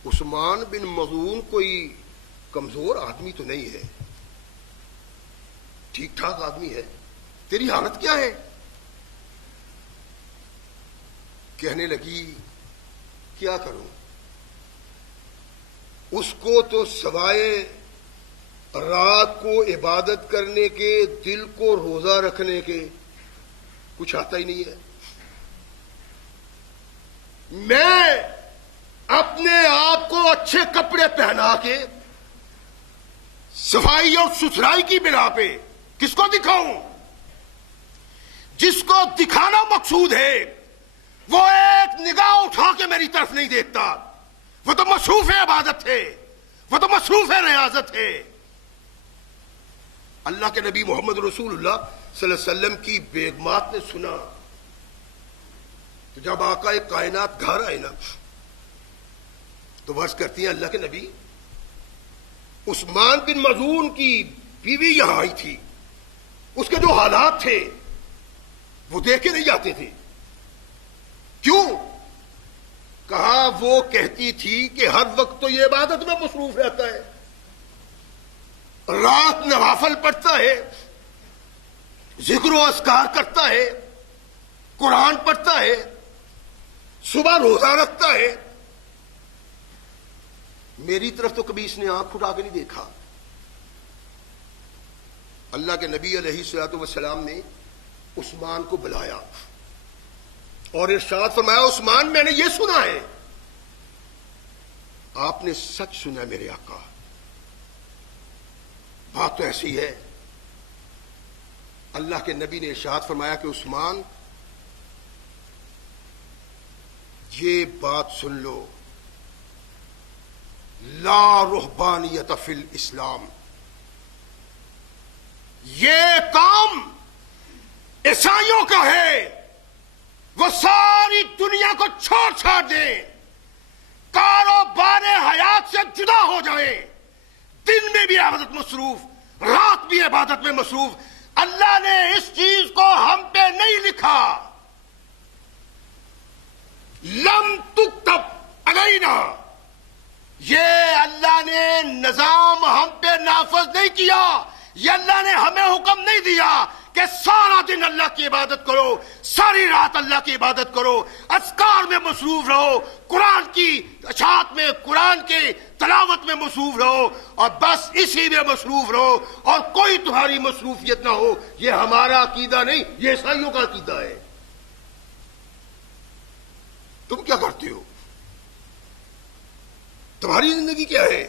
عثمان بن مظعون کوئی کمزور آدمی تو نہیں ہے، ٹھیک ٹھاک آدمی ہے، تیری حالت کیا ہے؟ کہنے لگی کیا کروں، اس کو تو سوائے رات کو عبادت کرنے کے، دل کو روزہ رکھنے کے کچھ آتا ہی نہیں ہے۔ میں اپنے آپ کو اچھے کپڑے پہنا کے صفائی اور ستھرائی کی بنا پہ کس کو دکھاؤں؟ جس کو دکھانا مقصود ہے وہ ایک نگاہ اٹھا کے میری طرف نہیں دیکھتا، وہ تو مصروف عبادت ہے، وہ تو مصروف ریاضت ہے۔ اللہ کے نبی محمد رسول اللہ صلی اللہ علیہ وسلم کی بیگمات نے سنا تو جب آقا کائنات گھر آئے نا تو عرض کرتی ہیں اللہ کے نبی، عثمان بن مظعون کی بیوی یہاں آئی تھی، اس کے جو حالات تھے وہ دیکھ کے نہیں جاتے تھے، کیوں؟ کہا وہ کہتی تھی کہ ہر وقت تو یہ عبادت میں مصروف رہتا ہے، رات نوافل پڑھتا ہے، ذکر و اذکار کرتا ہے، قرآن پڑھتا ہے، صبح روزہ رکھتا ہے، میری طرف تو کبھی اس نے آنکھ اٹھا کے نہیں دیکھا۔ اللہ کے نبی علیہ الصلوۃ والسلام نے عثمان کو بلایا اور ارشاد فرمایا عثمان میں نے یہ سنا ہے۔ آپ نے سچ سنا میرے آقا، بات تو ایسی ہے۔ اللہ کے نبی نے ارشاد فرمایا کہ عثمان یہ بات سن لو، لا رہبانیت فی الاسلام، یہ کام عیسائیوں کا ہے، وہ ساری دنیا کو چھوڑ دیں، کاروبار حیات سے جدا ہو جائیں، دن میں بھی عبادت مصروف، رات بھی عبادت میں مصروف۔ اللہ نے اس چیز کو ہم پہ نہیں لکھا، لم تکتب علینا، یہ اللہ نے نظام ہم پہ نافذ نہیں کیا، یہ اللہ نے ہمیں حکم نہیں دیا کہ سارا دن اللہ کی عبادت کرو، ساری رات اللہ کی عبادت کرو، اذکار میں مصروف رہو، قرآن کی اشاعت میں، قرآن کی تلاوت میں مصروف رہو، اور بس اسی میں مصروف رہو اور کوئی تمہاری مصروفیت نہ ہو۔ یہ ہمارا عقیدہ نہیں، یہ عیسائیوں کا عقیدہ ہے۔ تم کیا کرتے ہو؟ تمہاری زندگی کیا ہے؟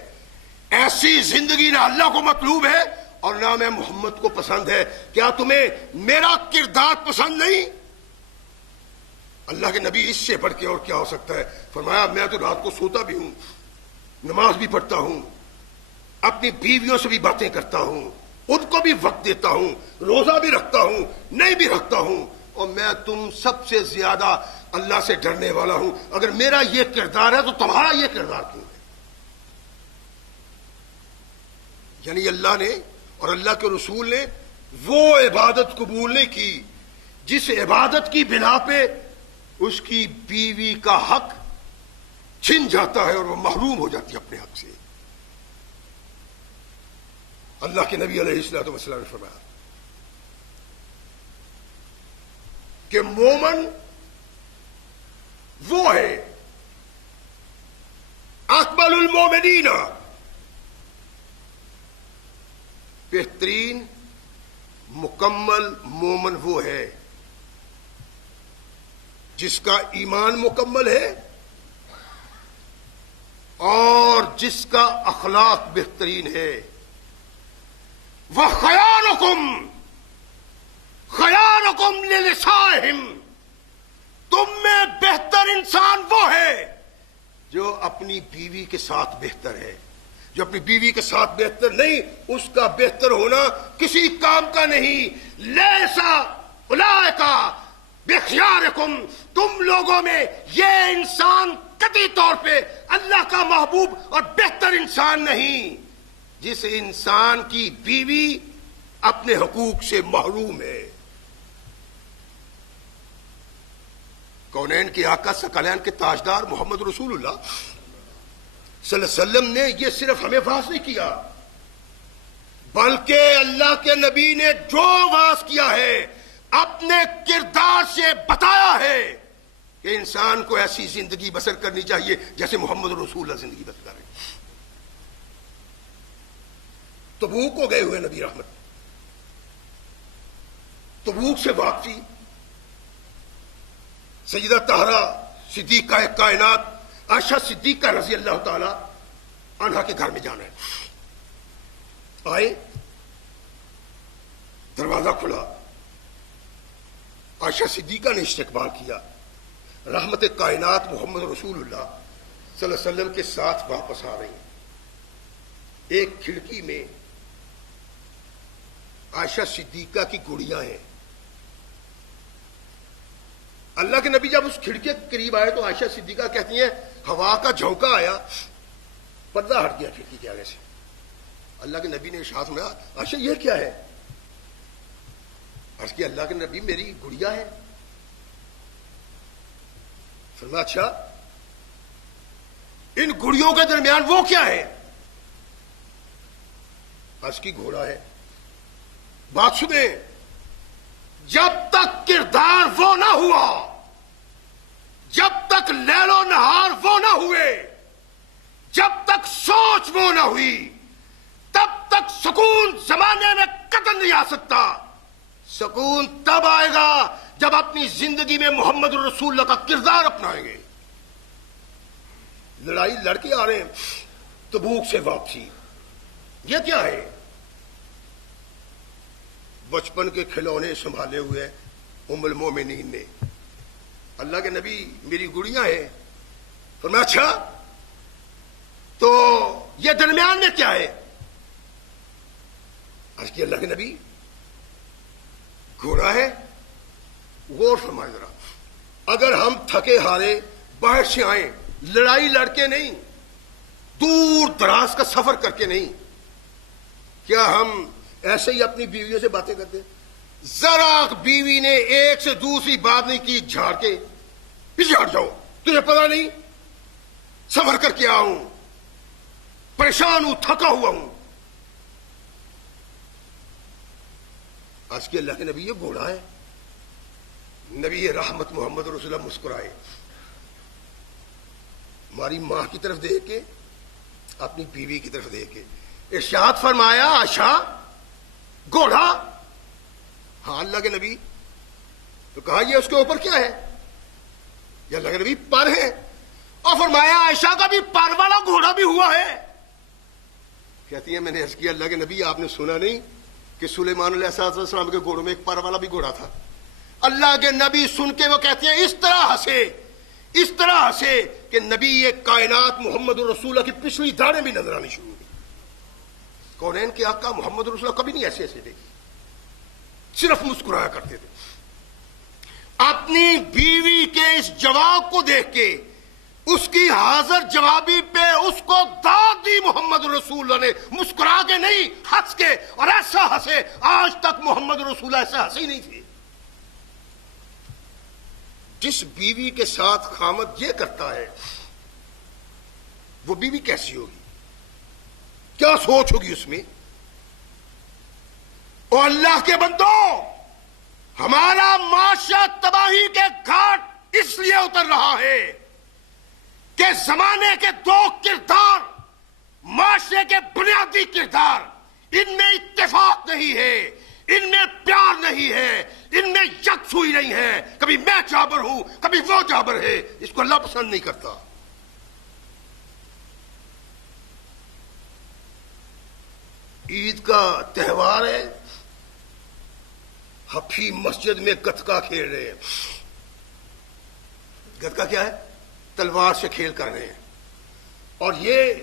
ایسی زندگی نہ اللہ کو مطلوب ہے اور نہ میں محمد کو پسند ہے۔ کیا تمہیں میرا کردار پسند نہیں؟ اللہ کے نبی اس سے بڑھ کے اور کیا ہو سکتا ہے؟ فرمایا میں تو رات کو سوتا بھی ہوں، نماز بھی پڑھتا ہوں، اپنی بیویوں سے بھی باتیں کرتا ہوں، ان کو بھی وقت دیتا ہوں، روزہ بھی رکھتا ہوں، نہیں بھی رکھتا ہوں، اور میں تم سب سے زیادہ اللہ سے ڈرنے والا ہوں۔ اگر میرا یہ کردار ہے تو تمہارا یہ کردار کیوں ہے؟ یعنی اللہ نے اور اللہ کے رسول نے وہ عبادت قبول نہیں کی جس عبادت کی بنا پہ اس کی بیوی کا حق چھن جاتا ہے اور وہ محروم ہو جاتی ہے اپنے حق سے. اللہ کے نبی علیہ الصلوۃ والسلام نے فرمایا کہ مومن وہ ہے اکمل المومنین، بہترین مکمل مومن وہ ہے جس کا ایمان مکمل ہے اور جس کا اخلاق بہترین ہے. وَخَيَارُكُمْ خَيَارُكُمْ لِنِسَائِهِمْ، تم میں بہتر انسان وہ ہے جو اپنی بیوی کے ساتھ بہتر ہے. جو اپنی بیوی کے ساتھ بہتر نہیں، اس کا بہتر ہونا کسی کام کا نہیں. لیسا اولئک بخیارکم، تم لوگوں میں یہ انسان قطعی طور پہ اللہ کا محبوب اور بہتر انسان نہیں جس انسان کی بیوی اپنے حقوق سے محروم ہے. کونین کے آقا ثقلین کے تاجدار محمد رسول اللہ صلی اللہ علیہ وسلم نے یہ صرف ہمیں واعظ نہیں کیا، بلکہ اللہ کے نبی نے جو واعظ کیا ہے اپنے کردار سے بتایا ہے کہ انسان کو ایسی زندگی بسر کرنی چاہیے جیسے محمد رسول اللہ زندگی بسر کریں. تبوک کو گئے ہوئے نبی رحمت، تبوک سے واپسی سیدہ طاہرہ صدیقہ کائنات عائشہ صدیقہ رضی اللہ تعالی عنہا کے گھر میں جانا ہے. آئے، دروازہ کھلا، عائشہ صدیقہ نے استقبال کیا. رحمت کائنات محمد رسول اللہ صلی اللہ علیہ وسلم کے ساتھ واپس آ رہی ہیں. ایک کھڑکی میں عائشہ صدیقہ کی گڑیاں ہیں. اللہ کے نبی جب اس کھڑکی کے قریب آئے تو عائشہ صدیقہ کہتی ہیں ہوا کا جھونکا آیا، پردہ ہٹ گیا کھڑکی کے آگے سے. اللہ کے نبی نے ارشاد فرمایا عائشہ یہ کیا ہے؟ عرض کیا اللہ کے نبی میری گڑیا ہے. فرمایا اچھا ان گڑیوں کے درمیان وہ کیا ہے؟ عرض کی گھوڑا ہے. بات سنیں، جب تک کردار وہ نہ ہوا، جب تک لیل و نہار وہ نہ ہوئے، جب تک سوچ وہ نہ ہوئی، تب تک سکون زمانے میں قطع نہیں آ سکتا. سکون تب آئے گا جب اپنی زندگی میں محمد رسول اللہ کا کردار اپنائیں گے. لڑائی لڑ کے آ رہے ہیں، تبوک سے واپسی. یہ کیا ہے؟ بچپن کے کھلونے سنبھالے ہوئے ام المومنین نے. اللہ کے نبی میری گڑیاں ہیں. فرمایا اچھا تو یہ درمیان میں کیا ہے؟ عرض کی اللہ کے نبی گھوڑا ہے. غور فرمائے ذرا، اگر ہم تھکے ہارے باہر سے آئیں، لڑائی لڑ کے نہیں، دور دراز کا سفر کر کے نہیں، کیا ہم ایسے ہی اپنی بیویوں سے باتیں کرتے؟ ذرا بیوی نے ایک سے دوسری بات نہیں کی، جھاڑ کے پیچھے ہٹ جاؤ، تجھے پتا نہیں سفر کر کے آؤں، پریشان ہوں، تھکا ہوا ہوں. آج کے اللہ کے نبی یہ گھوڑا ہے. نبی رحمت محمد رسول اللہ مسکرائے، ہماری ماں کی طرف دیکھ کے، اپنی بیوی کی طرف دیکھ کے ارشاد فرمایا عائشہ گھوڑا؟ ہاں اللہ کے نبی. تو کہا یہ اس کے اوپر کیا ہے؟ یہ اللہ کے نبی پر ہے. اور فرمایا عائشہ کا بھی پر والا گھوڑا بھی ہوا ہے. کہتی ہے میں نے عرض کیا اللہ کے نبی آپ نے سنا نہیں کہ سلیمان علیہ السلام کے گھوڑوں میں ایک پر والا بھی گھوڑا تھا؟ اللہ کے نبی سن کے وہ کہتے ہیں اس طرح ہنسے کہ نبی کائنات محمد رسول اللہ کی پچھلی داڑھیں بھی نظر آنی شروع ہوئی. کونین کے آقا محمد رسول اللہ کبھی نہیں ایسے دیکھی، صرف مسکرایا کرتے تھے. اپنی بیوی کے اس جواب کو دیکھ کے، اس کی حاضر جوابی پہ اس کو داد دی محمد رسول اللہ نے. مسکرا کے نہیں، ہنس کے، اور ایسا ہنسے آج تک محمد رسول اللہ ایسا ہنسے ہی نہیں تھے. جس بیوی کے ساتھ خامد یہ کرتا ہے وہ بیوی کیسی ہوگی، کیا سوچ ہوگی اس میں؟ اور اللہ کے بندو، ہمارا معاشرہ تباہی کے گھاٹ اس لیے اتر رہا ہے کہ زمانے کے دو کردار، معاشرے کے بنیادی کردار، ان میں اتفاق نہیں ہے، ان میں پیار نہیں ہے، ان میں یکسوئی نہیں ہے. کبھی میں جابر ہوں، کبھی وہ جابر ہے. اس کو اللہ پسند نہیں کرتا. عید کا تہوار ہے، حفی مسجد میں گتکا کھیل رہے ہیں. گتکا کیا ہے؟ تلوار سے کھیل کر رہے ہیں. اور یہ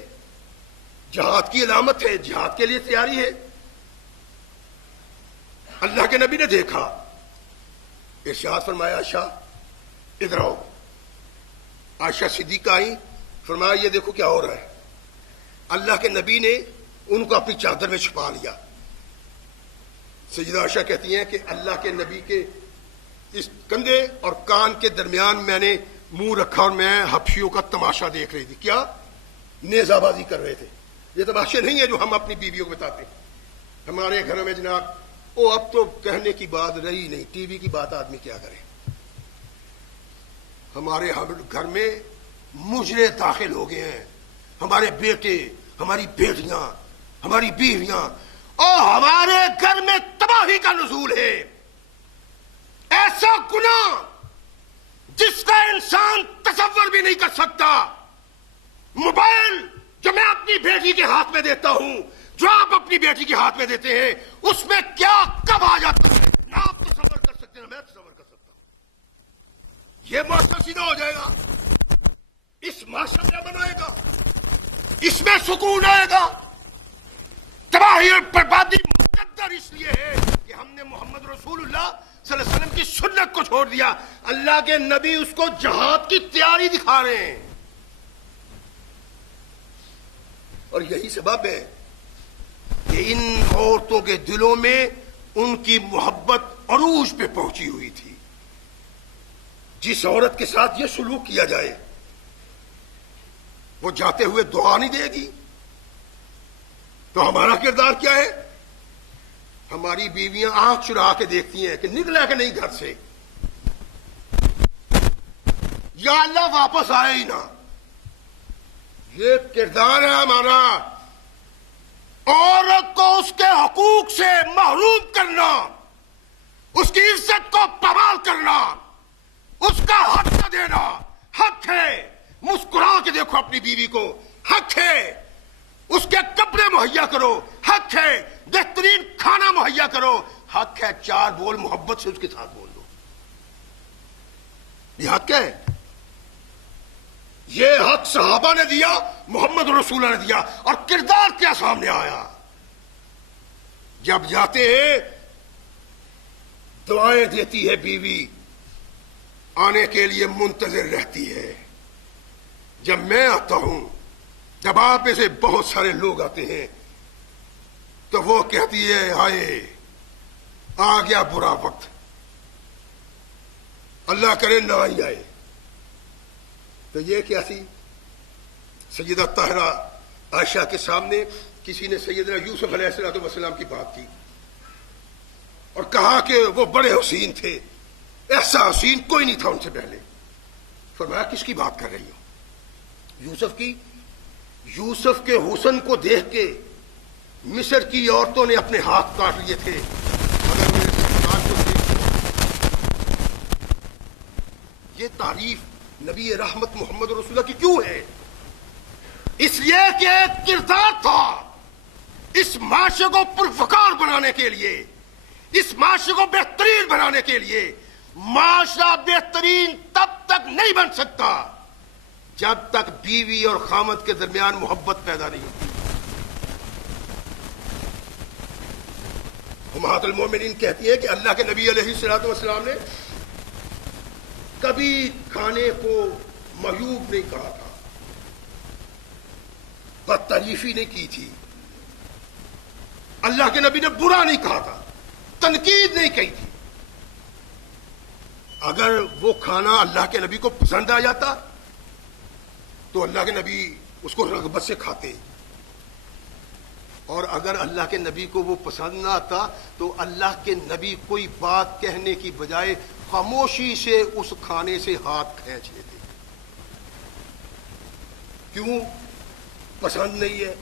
جہاد کی علامت ہے، جہاد کے لیے تیاری ہے. اللہ کے نبی نے دیکھا، ارشاد فرمایا عائشہ ادھر آؤ. عائشہ صدیقہ آئی، فرمایا یہ دیکھو کیا ہو رہا ہے. اللہ کے نبی نے ان کو اپنی چادر میں چھپا لیا. سیدہ عائشہ کہتی ہیں کہ اللہ کے نبی کے اس کندھے اور کان کے درمیان میں نے منہ رکھا اور میں حبشیوں کا تماشا دیکھ رہی تھی. کیا؟ نیزہ بازی کر رہے تھے. یہ تماشے نہیں ہے جو ہم اپنی بیویوں کو بتاتے ہیں. ہمارے گھروں میں جناب اب تو کہنے کی بات رہی نہیں، ٹی وی کی بات آدمی کیا کرے. ہمارے گھر میں مجرے داخل ہو گئے ہیں، ہمارے بیٹے، ہماری بیٹیاں، ہماری بیویاں، اور ہمارے گھر میں تباہی کا نزول ہے. ایسا گناہ جس کا انسان تصور بھی نہیں کر سکتا. موبائل جو میں اپنی بیٹی کے ہاتھ میں دیتا ہوں، جو آپ اپنی بیٹی کے ہاتھ میں دیتے ہیں، اس میں کیا کب آ جاتا ہے نہ آپ تصور کر سکتے ہیں، نہ میں تصور کر سکتا ہوں. یہ معاشرہ سیدھا ہو جائے گا. اس معاشرہ کیا بنائے گا؟ اس میں سکون آئے گا. تباہی اور بربادی مقدر اس لیے ہے کہ ہم نے محمد رسول اللہ صلی اللہ علیہ وسلم کی سنت کو چھوڑ دیا. اللہ کے نبی اس کو جہاد کی تیاری دکھا رہے ہیں. اور یہی سبب ہے کہ ان عورتوں کے دلوں میں ان کی محبت عروج پہ پہنچی ہوئی تھی. جس عورت کے ساتھ یہ سلوک کیا جائے وہ جاتے ہوئے دعا نہیں دے گی. تو ہمارا کردار کیا ہے؟ ہماری بیویاں آنکھ چرا کے دیکھتی ہیں کہ نکلا کہ نہیں گھر سے، یا اللہ واپس آئے ہی نہ. یہ کردار ہے ہمارا. عورت کو اس کے حقوق سے محروم کرنا، اس کی عزت کو پامال کرنا، اس کا حق نہ دینا. حق ہے مسکرا کے دیکھو اپنی بیوی کو، حق ہے اس کے کپڑے مہیا کرو، حق ہے بہترین کھانا مہیا کرو، حق ہے چار بول محبت سے اس کے ساتھ بول دو. یہ حق ہے. یہ حق صحابہ نے دیا، محمد رسول اللہ نے دیا. اور کردار کیا سامنے آیا؟ جب جاتے ہیں دعائیں دیتی ہے بیوی، آنے کے لیے منتظر رہتی ہے. جب میں آتا ہوں، جب آپ میں سے بہت سارے لوگ آتے ہیں تو وہ کہتی ہے ہائے آ گیا برا وقت، اللہ کرے نہ ہی آئے. تو یہ کیا تھی؟ سیدہ طاہرہ عائشہ کے سامنے کسی نے سیدنا یوسف علیہ السلام کی بات کی اور کہا کہ وہ بڑے حسین تھے، ایسا حسین کوئی نہیں تھا ان سے پہلے. فرمایا کس کی بات کر رہی ہو؟ یوسف کی. یوسف کے حسن کو دیکھ کے مصر کی عورتوں نے اپنے ہاتھ کاٹ لیے تھے. مگر میرے سرکار کو یہ تعریف نبی رحمت محمد رسول اللہ کی کیوں ہے؟ اس لیے کہ ایک کردار تھا اس معاشرے کو پروقار بنانے کے لیے، اس معاشرے کو بہترین بنانے کے لیے. معاشرہ بہترین تب تک نہیں بن سکتا جب تک بیوی اور خامد کے درمیان محبت پیدا نہیں ہوتی. امہات المومنین کہتی ہیں کہ اللہ کے نبی علیہ السلام نے کبھی کھانے کو معیوب نہیں کہا تھا، بد تعریفی نہیں کی تھی. اللہ کے نبی نے برا نہیں کہا تھا، تنقید نہیں کہی تھی. اگر وہ کھانا اللہ کے نبی کو پسند آ جاتا تو اللہ کے نبی اس کو رغبت سے کھاتے، اور اگر اللہ کے نبی کو وہ پسند نہ آتا تو اللہ کے نبی کوئی بات کہنے کی بجائے خاموشی سے اس کھانے سے ہاتھ کھینچ لیتے. کیوں؟ پسند نہیں ہے،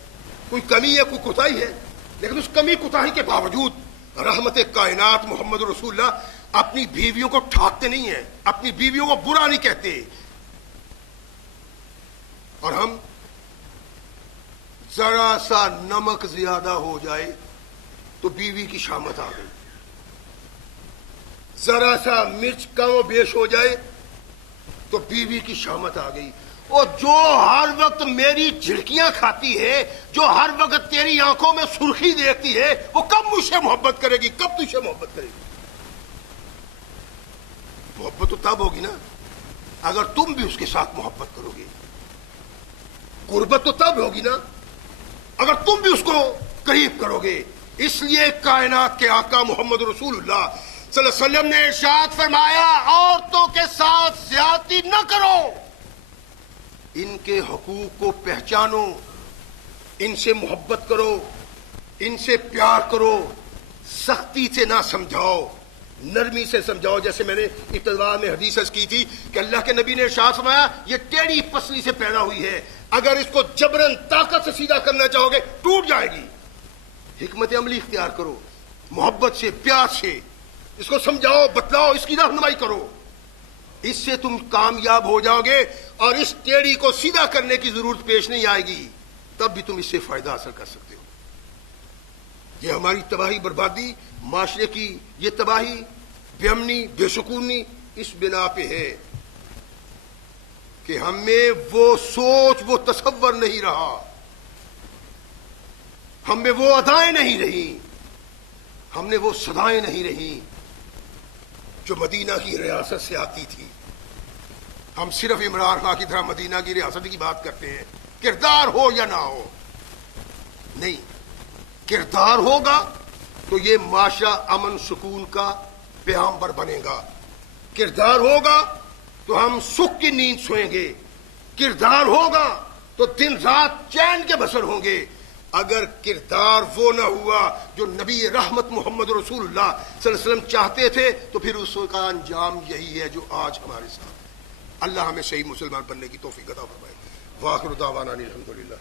کوئی کمی ہے، کوئی کوتاہی ہے. لیکن اس کمی کوتاہی کے باوجود رحمت کائنات محمد رسول اللہ اپنی بیویوں کو ٹھاکتے نہیں ہیں، اپنی بیویوں کو برا نہیں کہتے. اور ہم ذرا سا نمک زیادہ ہو جائے تو بیوی کی شامت آ گئی، ذرا سا مرچ کم و بیش ہو جائے تو بیوی کی شامت آ گئی. اور جو ہر وقت میری جھڑکیاں کھاتی ہے، جو ہر وقت تیری آنکھوں میں سرخی دیکھتی ہے، وہ کب مجھ سے محبت کرے گی، کب تجھ سے محبت کرے گی؟ محبت تو تب ہوگی نا اگر تم بھی اس کے ساتھ محبت کرو گے. قربت تو تب ہوگی نا اگر تم بھی اس کو قریب کرو گے. اس لیے کائنات کے آقا محمد رسول اللہ صلی اللہ علیہ وسلم نے ارشاد فرمایا، عورتوں کے ساتھ زیادتی نہ کرو، ان کے حقوق کو پہچانو، ان سے محبت کرو، ان سے پیار کرو، سختی سے نہ سمجھاؤ، نرمی سے سمجھاؤ. جیسے میں نے ابتدا میں حدیث کی تھی کہ اللہ کے نبی نے ارشاد فرمایا یہ ٹیڑھی پسلی سے پیدا ہوئی ہے، اگر اس کو جبرن طاقت سے سیدھا کرنا چاہو گے ٹوٹ جائے گی. حکمت عملی اختیار کرو، محبت سے، پیار سے اس کو سمجھاؤ، بتلاؤ، اس کی رہنمائی کرو. اس سے تم کامیاب ہو جاؤ گے اور اس ٹیڑھی کو سیدھا کرنے کی ضرورت پیش نہیں آئے گی. تب بھی تم اس سے فائدہ حاصل کر سکتے ہو. یہ ہماری تباہی، بربادی، معاشرے کی یہ تباہی، بے امنی، بے سکونی اس بنا پہ ہے کہ ہمیں وہ سوچ، وہ تصور نہیں رہا، ہمیں وہ ادائیں نہیں رہی، ہم نے وہ صدائیں نہیں رہی جو مدینہ کی ریاست سے آتی تھی. ہم صرف عمران خان کی طرح مدینہ کی ریاست کی بات کرتے ہیں، کردار ہو یا نہ ہو. نہیں، کردار ہوگا تو یہ معاشرہ امن سکون کا پیغامبر بنے گا. کردار ہوگا تو ہم سکھ کی نیند سوئیں گے. کردار ہوگا تو دن رات چین کے بسر ہوں گے. اگر کردار وہ نہ ہوا جو نبی رحمت محمد رسول اللہ صلی اللہ علیہ وسلم چاہتے تھے تو پھر اس کا انجام یہی ہے جو آج ہمارے ساتھ. اللہ ہمیں صحیح مسلمان بننے کی توفیق عطا فرمائے. وآخر دعوانا الحمدللہ.